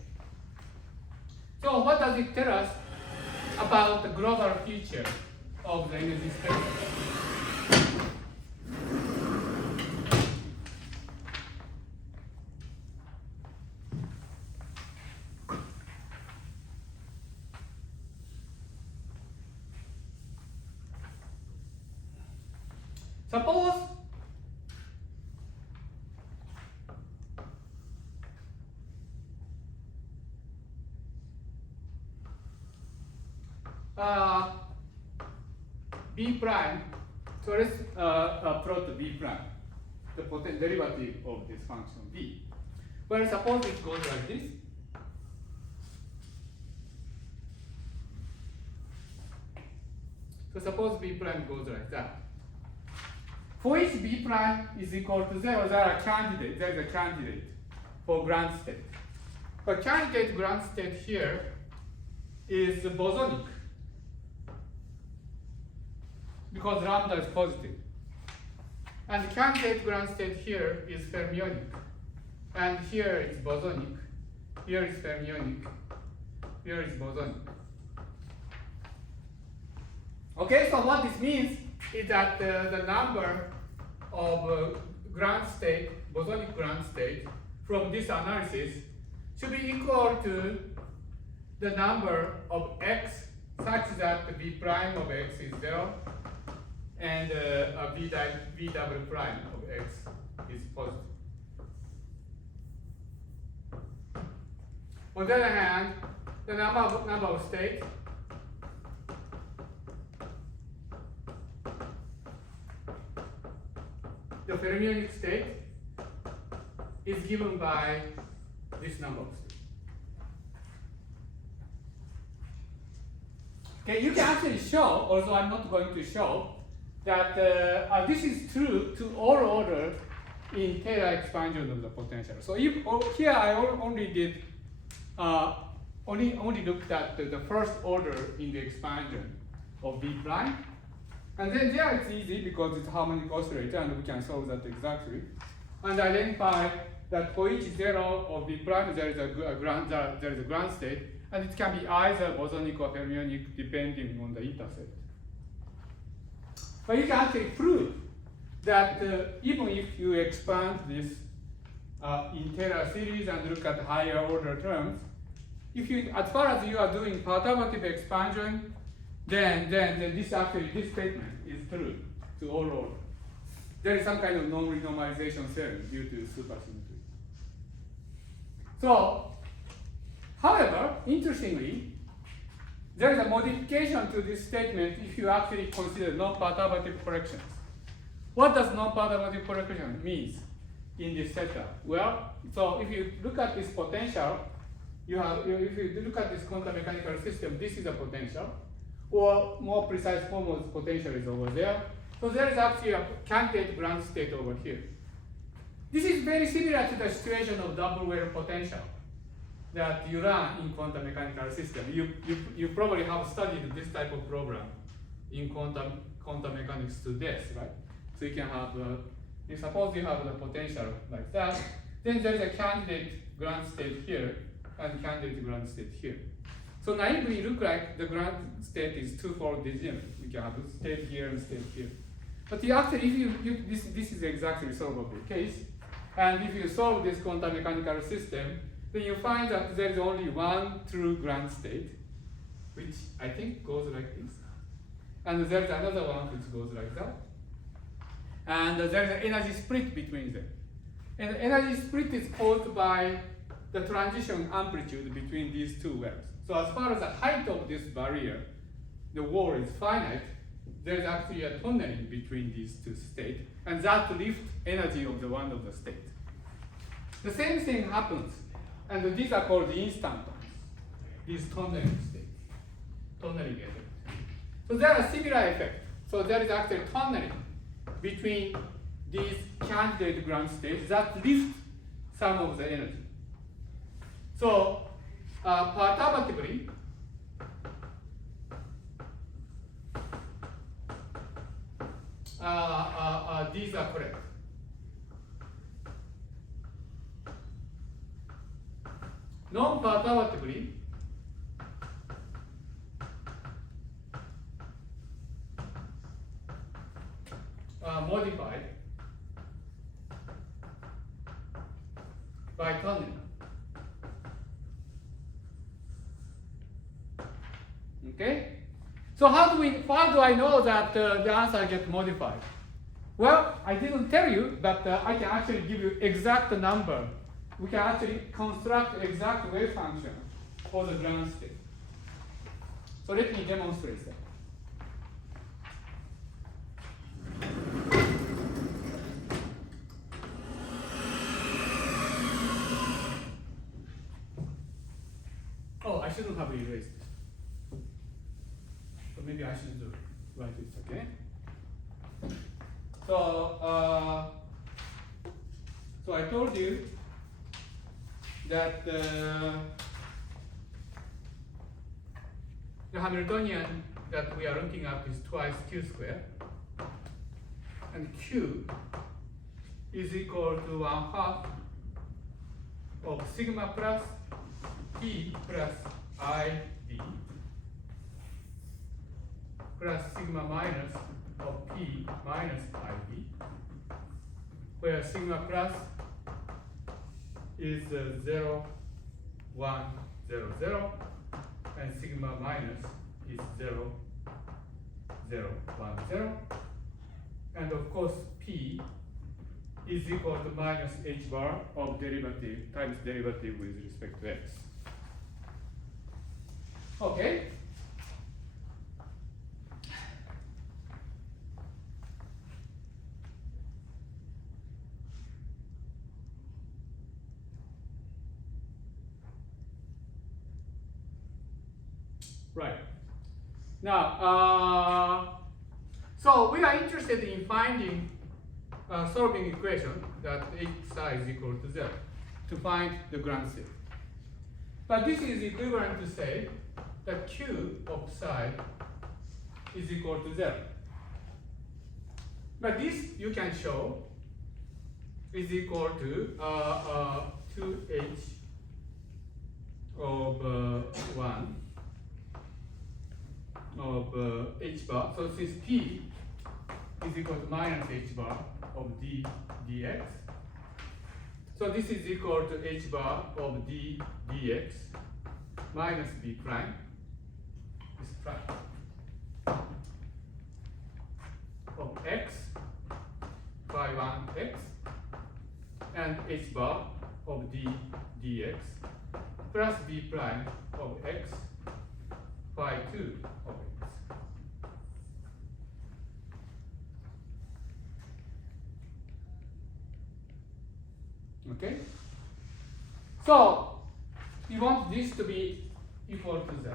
So what does it tell us about the global feature of the energy spectrum? Suppose B prime, so let's plot B prime, the potential derivative of this function B. Well, suppose it goes like this. So suppose B prime goes like that. For each B prime is equal to 0, there is a candidate for ground state. But candidate ground state here is bosonic, because lambda is positive. And the candidate ground state here is fermionic. And here is bosonic, here is fermionic, here is bosonic. Okay, so what this means is that the number of ground state, bosonic ground state, from this analysis should be equal to the number of x such that the b prime of x is 0 and b double prime of x is positive. On the other hand, the number of states the fermionic state is given by this number of states. Okay, you can actually show, although I'm not going to show, that this is true to all order in Taylor expansion of the potential. So if here I only did only looked at the first order in the expansion of B prime. And then there it's easy because it's harmonic oscillator and we can solve that exactly. And identify that for each 0 of B prime there is a ground state, and it can be either bosonic or fermionic depending on the intercept. But you can actually prove that even if you expand this in Taylor series and look at higher order terms, if you, as far as you are doing perturbative expansion, then this statement is true to all order. There is some kind of non-renormalization theory due to supersymmetry. So, however, interestingly, there is a modification to this statement if you actually consider non-perturbative corrections. What does non-perturbative correction mean in this setup? Well, so if you look at this potential, if you look at this quantum mechanical system, this is a potential, or more precise form of potential is over there. So there is actually a candidate ground state over here. This is very similar to the situation of double wave potential that you run in quantum mechanical system. You probably have studied this type of program in quantum mechanics to death, right? So you can have, you suppose you have the potential like that, then there is a candidate ground state here and candidate ground state here. So naively look like the ground state is twofold degenerate. You can have state here and state here. But actually, if this is exactly solvable case, and if you solve this quantum mechanical system, then you find that there is only one true ground state, which I think goes like this. And there's another one which goes like that. And there's an energy split between them. And the energy split is caused by the transition amplitude between these two waves. So as far as the height of this barrier, the wall is finite, there's actually a tunneling between these two states, and that lifts energy of the one of the state. The same thing happens, and these are called instantons, these tunneling states, tunneling effect. So there are similar effects. So there is actually tunneling between these candidate ground states that lift some of the energy. So perturbatively, these are correct. Non-perturbatively, modified by tunneling. Okay? So how do I know that the answer gets modified? Well, I didn't tell you, but I can actually give you exact number. We can actually construct exact wave function for the ground state. So let me demonstrate that. Oh, I shouldn't have erased it. So maybe I should write it again. So, so I told you that the Hamiltonian that we are looking at is twice q squared, and q is equal to 1/2 of sigma plus p plus id plus sigma minus of p minus id, where sigma plus is 0, 1, 0, 0, and sigma minus is 0, 0, 1, 0. And of course, p is equal to minus h bar of derivative times derivative with respect to x. Okay. Right. Now, so we are interested in finding solving equation that h psi is equal to 0 to find the ground state. But this is equivalent to say that q of psi is equal to 0. But this you can show is equal to 2h of 1 of h bar. So since p is equal to minus h bar of d dx, so this is equal to h bar of d dx minus b prime, this prime, of x, phi 1 x, and h bar of d dx plus b prime of x, phi 2 of x. Okay? So, you want this to be equal to 0.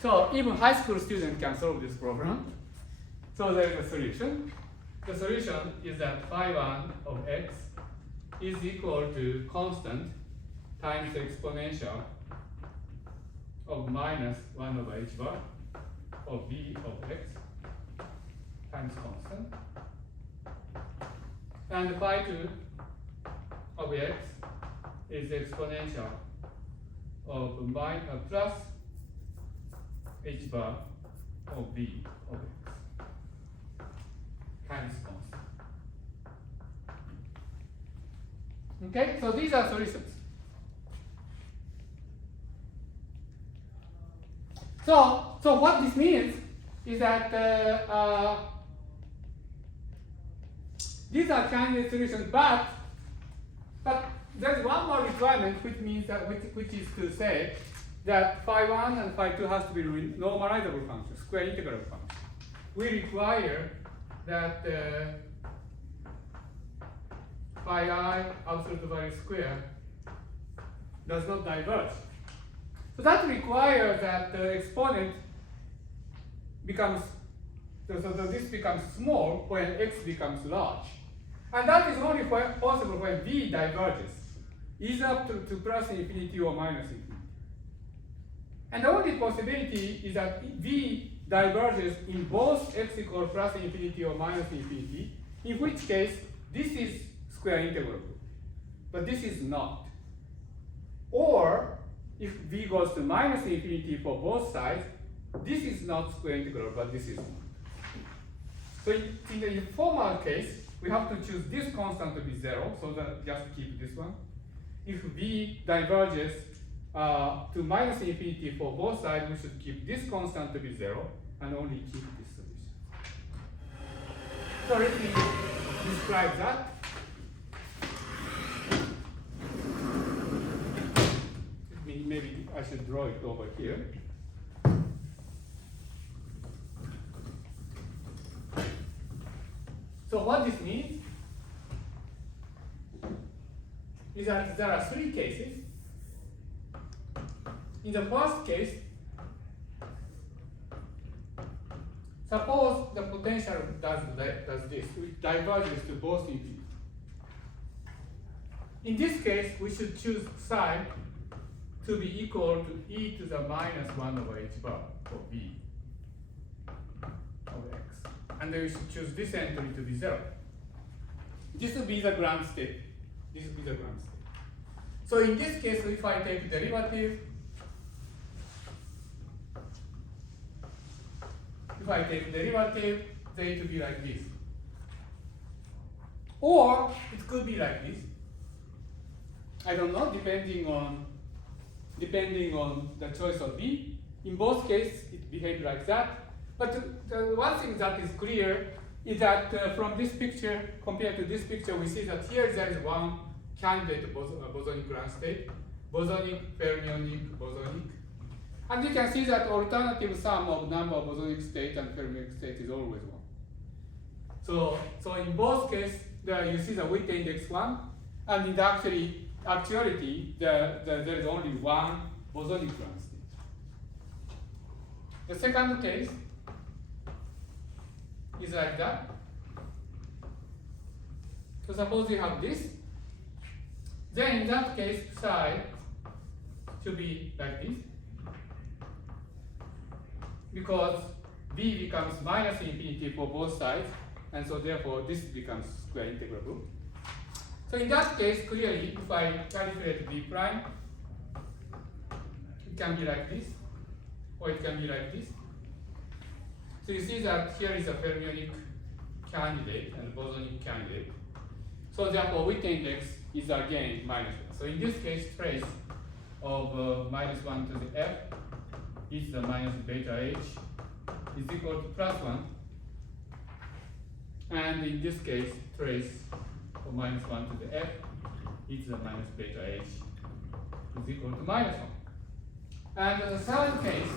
So, even high school students can solve this problem. So, there is a solution. the solution is that phi 1 of x is equal to constant times the exponential of minus 1 over h bar of v of x times constant. And phi 2 of x is the exponential of plus h bar of v of x times constant. Okay, so these are solutions. So what this means is that these are candidate solutions, but there's one more requirement, which means that which is to say that phi 1 and phi 2 has to be normalizable functions, square integral functions. We require that phi I absolute value square does not diverge. So that requires that the exponent becomes, so this becomes small when x becomes large. And that is only possible when v diverges, either to plus infinity or minus infinity. And the only possibility is that v diverges in both x equals plus infinity or minus infinity, in which case this is square integrable, but this is not. Or if v goes to minus infinity for both sides, this is not square integral, but this is not. So in the informal case, we have to choose this constant to be 0, so that just keep this one. If v diverges to minus infinity for both sides, we should keep this constant to be 0 and only keep this solution. So let me describe that. Maybe I should draw it over here. So what this means is that there are three cases. In the first case, suppose the potential does this, which diverges to both infinity. In this case, we should choose psi to be equal to e to the minus 1 over h bar for v of x. And then we should choose this entry to be 0. This will be the ground state. This will be the ground state. So in this case, if I take derivative, then it will be like this. Or it could be like this. I don't know, depending on the choice of v. In both cases, it behaves like that. But the one thing that is clear is that from this picture compared to this picture, we see that here there is one candidate bosonic ground state, bosonic, fermionic, bosonic. And you can see that alternative sum of number of bosonic state and fermionic state is always 1. So in both cases, you see the Witten index 1, and in the actuality, there is only one bosonic ground state. The second case is like that. So suppose you have this. Then in that case, psi should be like this, because v becomes minus infinity for both sides, and so therefore this becomes square integrable. So in that case, clearly, if I calculate v prime, it can be like this, or it can be like this. So you see that here is a fermionic candidate and bosonic candidate. So therefore, Witten index is again minus 1. So in this case, trace of minus 1 to the f is the minus beta h is equal to plus 1. And in this case, trace of minus 1 to the f is the minus beta h is equal to minus 1. And the third case,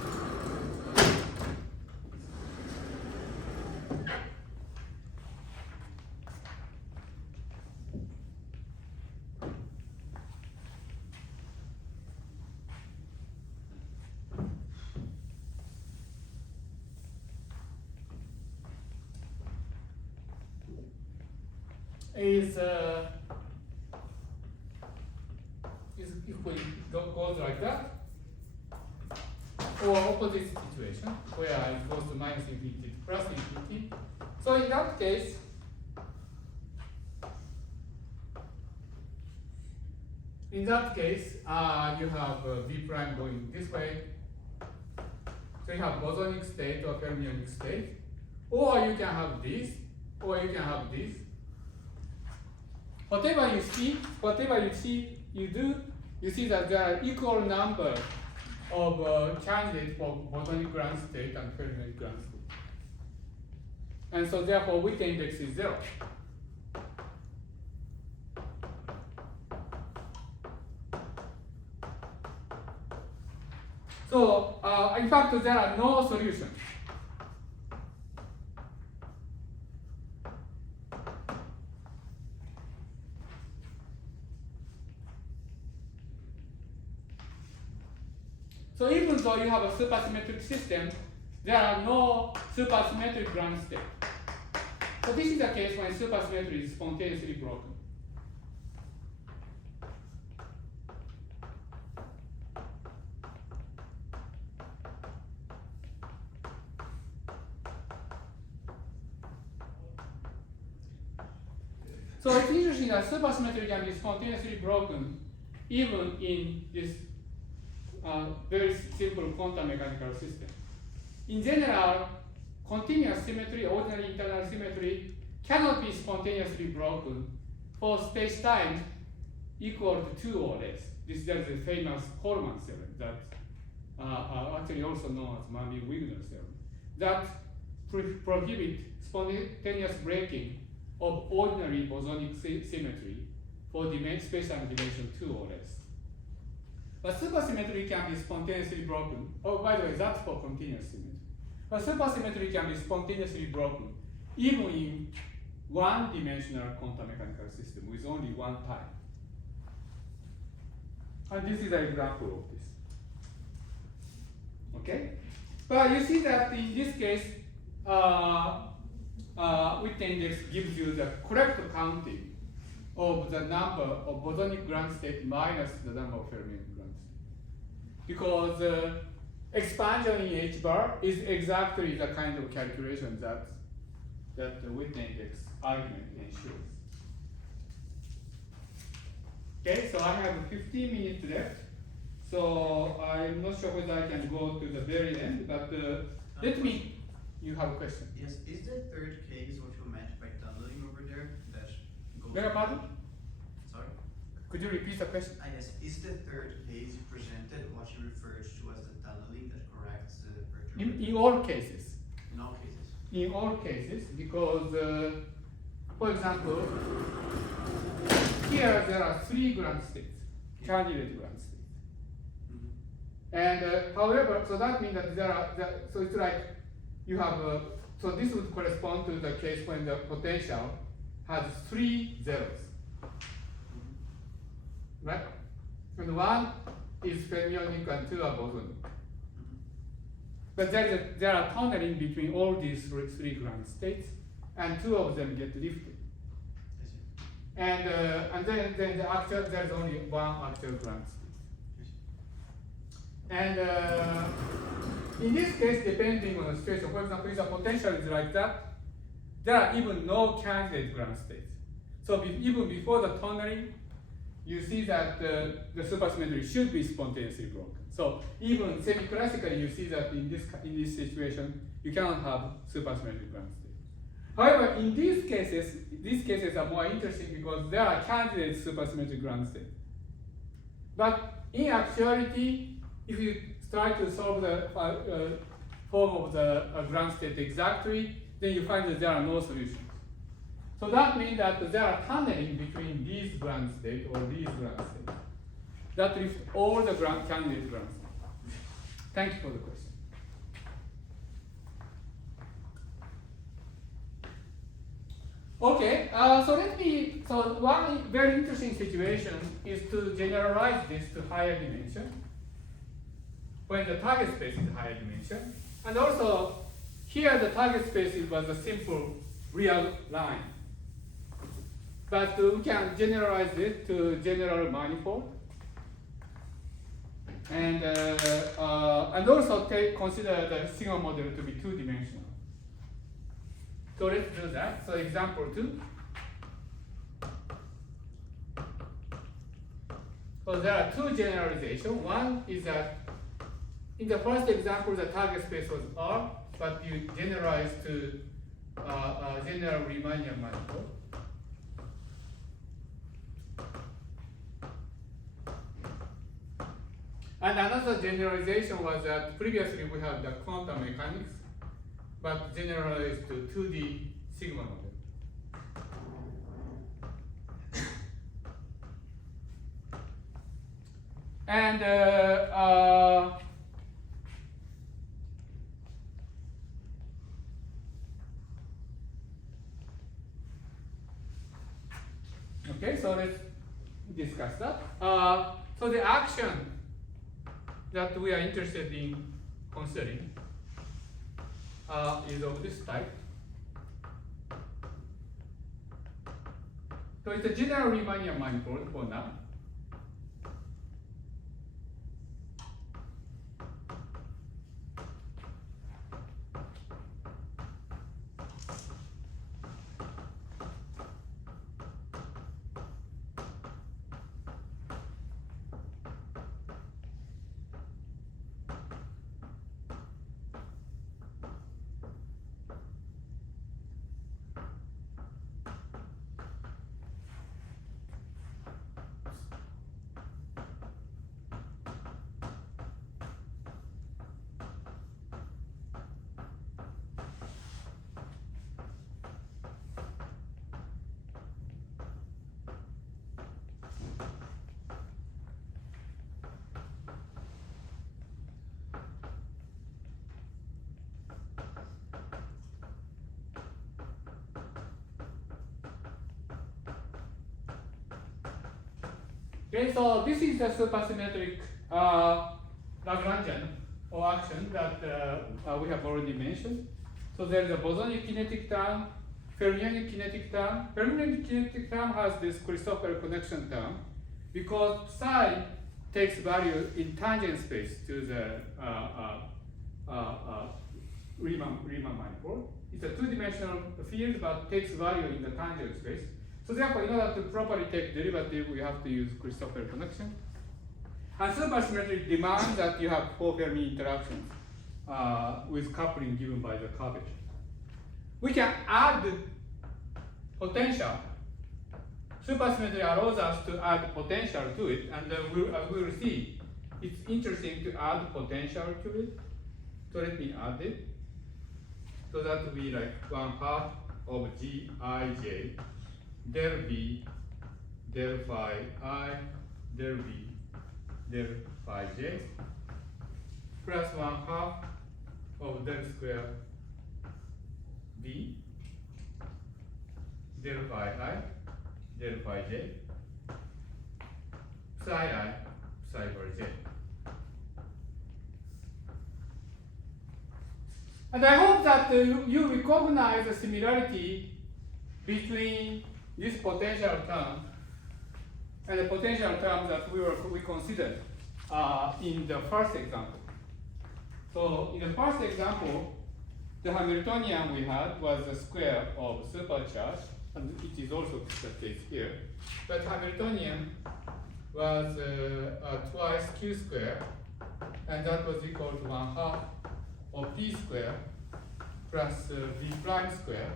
is if we goes like that, or opposite situation where it goes to minus infinity to plus infinity. So in that case, you have V prime going this way. So you have bosonic state or fermionic state, or you can have this, or you can have this. Whatever you see, you see that there are equal number of candidates for bosonic ground state and fermionic ground state. And so therefore Witten index is 0. So in fact there are no solutions. So even though you have a supersymmetric system, there are no supersymmetric ground state. So this is the case when supersymmetry is spontaneously broken. So it's interesting that supersymmetry can be spontaneously broken even in this very simple quantum mechanical system. In general, continuous symmetry, ordinary internal symmetry, cannot be spontaneously broken for space-time equal to 2 or less. This is the famous Coleman theorem that actually also known as Marvin-Wigner theorem, that prohibit spontaneous breaking of ordinary bosonic symmetry for space-time dimension 2 or less. But supersymmetry can be spontaneously broken. Oh, by the way, that's for continuous symmetry. But supersymmetry can be spontaneously broken even in one-dimensional quantum mechanical system with only one type. And this is an example of this. Okay? But you see that in this case, Witten index gives you the correct counting of the number of bosonic ground state minus the number of fermionic ground state. Because expansion in H bar is exactly the kind of calculation that the Witten index argument ensures. Okay, so I have 15 minutes left. So I'm not sure whether I can go to the very end, but let me. You have a question? Yes, is the third case what you meant by tunneling over there? That goes. Beg your pardon? Sorry? Could you repeat the question? Yes, is the third case you presented what you referred to as the tunneling that corrects the perturbation? In all cases. In all cases. In all cases, because, for example, here there are 3 ground states, candidate ground states. And however, so that means that so it's like you have, so this would correspond to the case when the potential has 3 zeros, right? And 1 is fermionic and 2 are bosonic. But there are tunneling between all these 3 ground states, and 2 of them get lifted. And then there's only 1 actual ground state. And in this case, depending on the situation, for example, if the potential is like that, there are even no candidate ground states. So even before the tunneling, you see that the supersymmetry should be spontaneously broken. So even semi-classically, you see that in this situation, you cannot have supersymmetric ground state. However, in these cases are more interesting because there are candidate supersymmetric ground states. But in actuality, if you try to solve the form of the ground state exactly, then you find that there are no solutions. So that means that there are tunneling between these ground states or these ground states that lift all the candidate ground states. Thank you for the question. Okay, so one very interesting situation is to generalize this to higher dimension when the target space is higher dimension. And also, here the target space was a simple real line. but we can generalize it to general manifold. And also consider the sigma model to be two-dimensional. So let's do that. So example 2. So there are two generalizations. One is that in the first example, the target space was R, but you generalize to general Riemannian manifold. And another generalization was that previously we had the quantum mechanics, but generalized to 2D sigma model. And okay, so let's discuss that. So the action that we are interested in considering is of this type. So it's a general Riemannian manifold for now. Okay, so this is the supersymmetric Lagrangian or action that we have already mentioned. So there is a bosonic kinetic term, fermionic kinetic term. Fermionic kinetic term has this Christoffel connection term because psi takes value in tangent space to the Riemann manifold. It's a two-dimensional field but takes value in the tangent space. So therefore, in order to properly take derivative, we have to use Christoffel connection. And supersymmetry demands that you have four Fermi interactions with coupling given by the curvature. We can add potential. Supersymmetry allows us to add potential to it, and as we will see, it's interesting to add potential to it. So let me add it. So that will be like 1/2 of Gij del B del phi I del B del phi j plus 1/2 of del square B del phi I del phi j psi I psi bar j. And I hope that you recognize the similarity between this potential term and the potential term that we considered in the first example. So in the first example, the Hamiltonian we had was the square of supercharge, and it is also the case here. But Hamiltonian was twice q squared, and that was equal to 1/2 of p squared plus v prime squared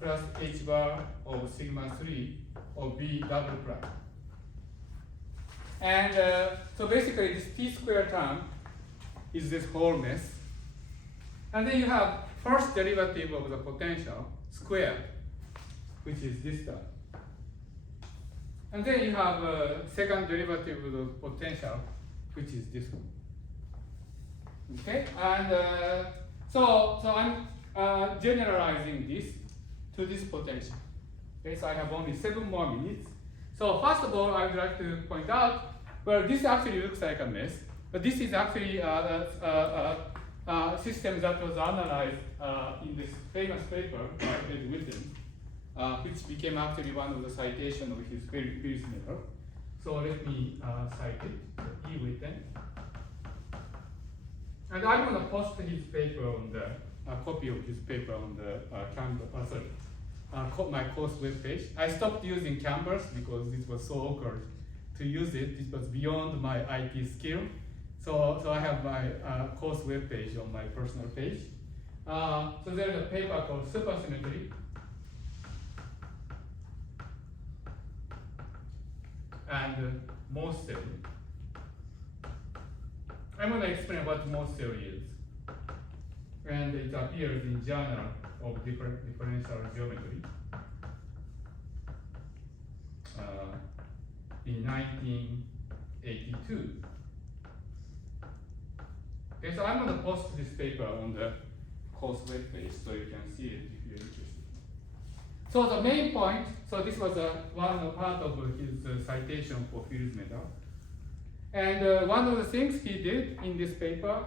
plus h bar of sigma 3 of b double prime. And so basically this p squared term is this whole mess. And then you have first derivative of the potential squared, which is this term. And then you have second derivative of the potential, which is this one. Okay, and so I'm generalizing this to this potential. Okay, so I have only 7 more minutes. So first of all, I would like to point out, well, this actually looks like a mess, but this is actually a system that was analyzed in this famous paper by Witten. which became actually one of the citations of his Phillips method. So let me cite it, E. Witten. And I'm going to post his paper on the copy of his paper on the my course webpage. I stopped using Canvas because it was so awkward to use it. It was beyond my IT skill. So I have my course webpage on my personal page. So there's a paper called Supersymmetry. And Morse theory. I'm going to explain what Morse theory is. And it appears in Journal of Differential Geometry in 1982. Okay, so I'm going to post this paper on the course webpage so you can see it if you're interested. So the main point, so this was one part of his citation for Phillips method. And one of the things he did in this paper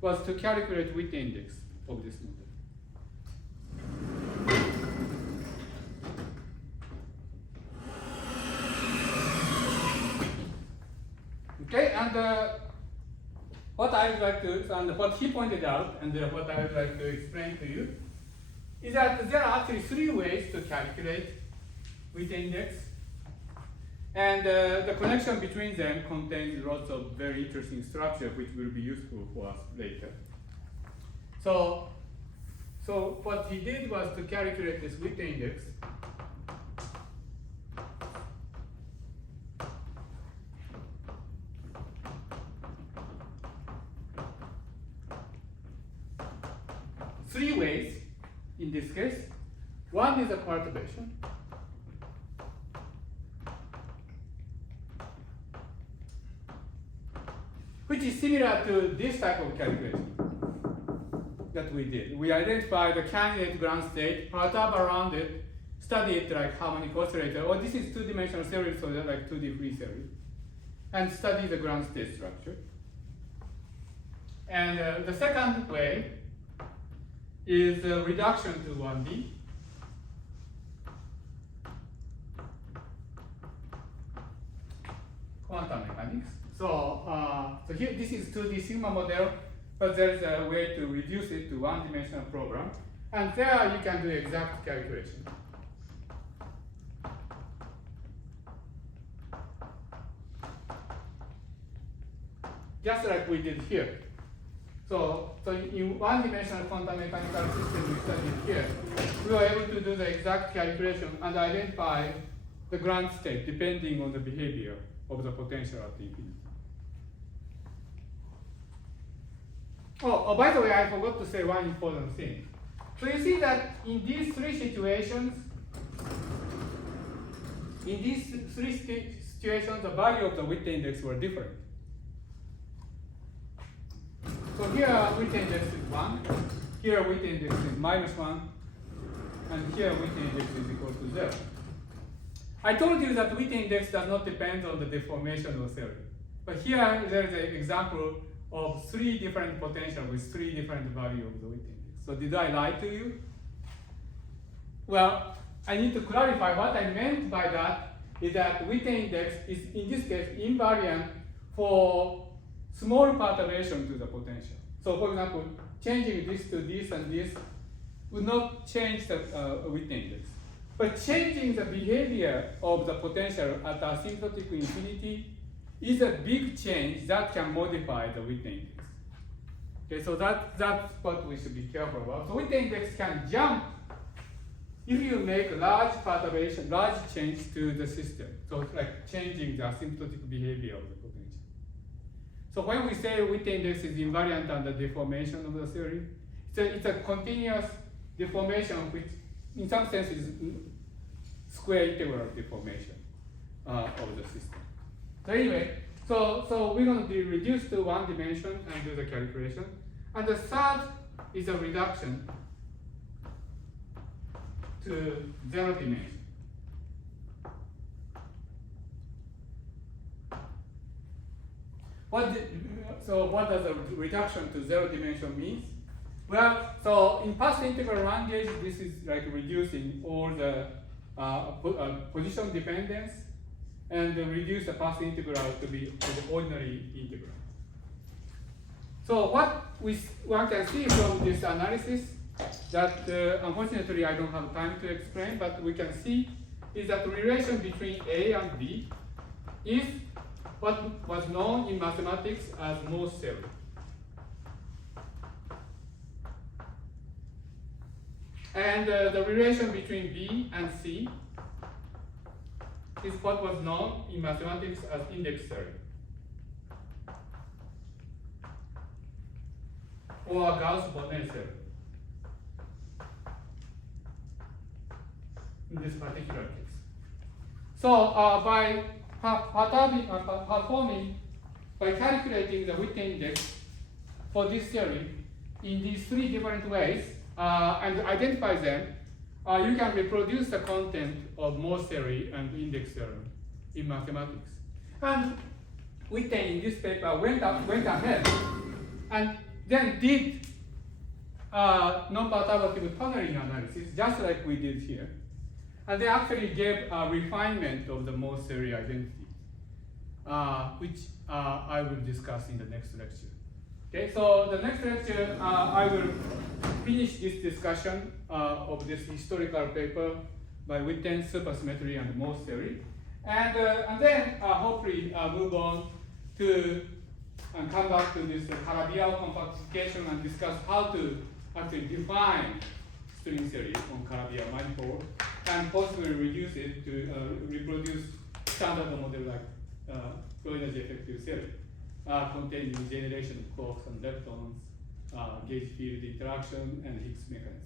was to calculate Witten index of this model. Okay, and what I would like to, and what he pointed out, and what I would like to explain to you, is that there are actually three ways to calculate Witten index. And the connection between them contains lots of very interesting structure which will be useful for us later. So what he did was to calculate this Witten index. Three ways in this case. One is a perturbation. Which is similar to this type of calculation that we did. We identified the candidate ground state, perturb around it, study it like harmonic oscillator, or this is two-dimensional theory, so they're like 2D free theory, and study the ground state structure. And the second way is a reduction to 1D. Quantum mechanics. So here this is 2D sigma model, but there is a way to reduce it to one-dimensional program, and there you can do exact calculation. Just like we did here. So in one-dimensional quantum mechanical system we studied here, we were able to do the exact calculation and identify the ground state depending on the behavior of the potential at infinity. Oh, by the way, I forgot to say one important thing. So you see that in these three situations, the value of the Witten index were different. So here Witten index is 1, here Witten index is -1, and here Witten index is equal to 0. I told you that Witten index does not depend on the deformation of theory. But here there is an example of three different potentials with three different values of the Witten index. So did I lie to you? Well, I need to clarify what I meant by that is that Witten index is in this case invariant for small perturbation to the potential. So for example, changing this to this and this would not change the Witten index. But changing the behavior of the potential at asymptotic infinity is a big change that can modify the Witten index. Okay, so that's what we should be careful about. So Witten index can jump if you make large perturbation, large change to the system. So it's like changing the asymptotic behavior of the potential. So when we say Witten index is invariant under deformation of the theory, it's a continuous deformation which in some sense is square integral deformation of the system. So anyway, so we're going to be reduced to one dimension and do the calculation. And the third is a reduction to 0 dimension. So what does a reduction to 0 dimension mean? Well, so in past integral language, this is like reducing all the position dependence, and reduce the path integral to be the ordinary integral. So what one can see from this analysis that unfortunately I don't have time to explain, but we can see is that the relation between A and B is what was known in mathematics as Morse theory. And the relation between B and C is what was known in mathematics as index theory, or Gauss-Bonnet theory. In this particular case. So by calculating the Witten index for this theory in these three different ways and identify them, you can reproduce the content of Morse theory and index theorem in mathematics. And Witten in this paper went ahead and then did non-perturbative tunneling analysis, just like we did here. And they actually gave a refinement of the Morse theory identity, which I will discuss in the next lecture. Okay, so the next lecture, I will finish this discussion of this historical paper by Witten, supersymmetry and Morse theory, and then hopefully move on to and come back to this Calabi-Yau compactification and discuss how to actually define string theory on Calabi-Yau manifold and possibly reduce it to reproduce standard model like low energy effective theory containing generation of quarks and leptons, gauge field interaction, and Higgs mechanism.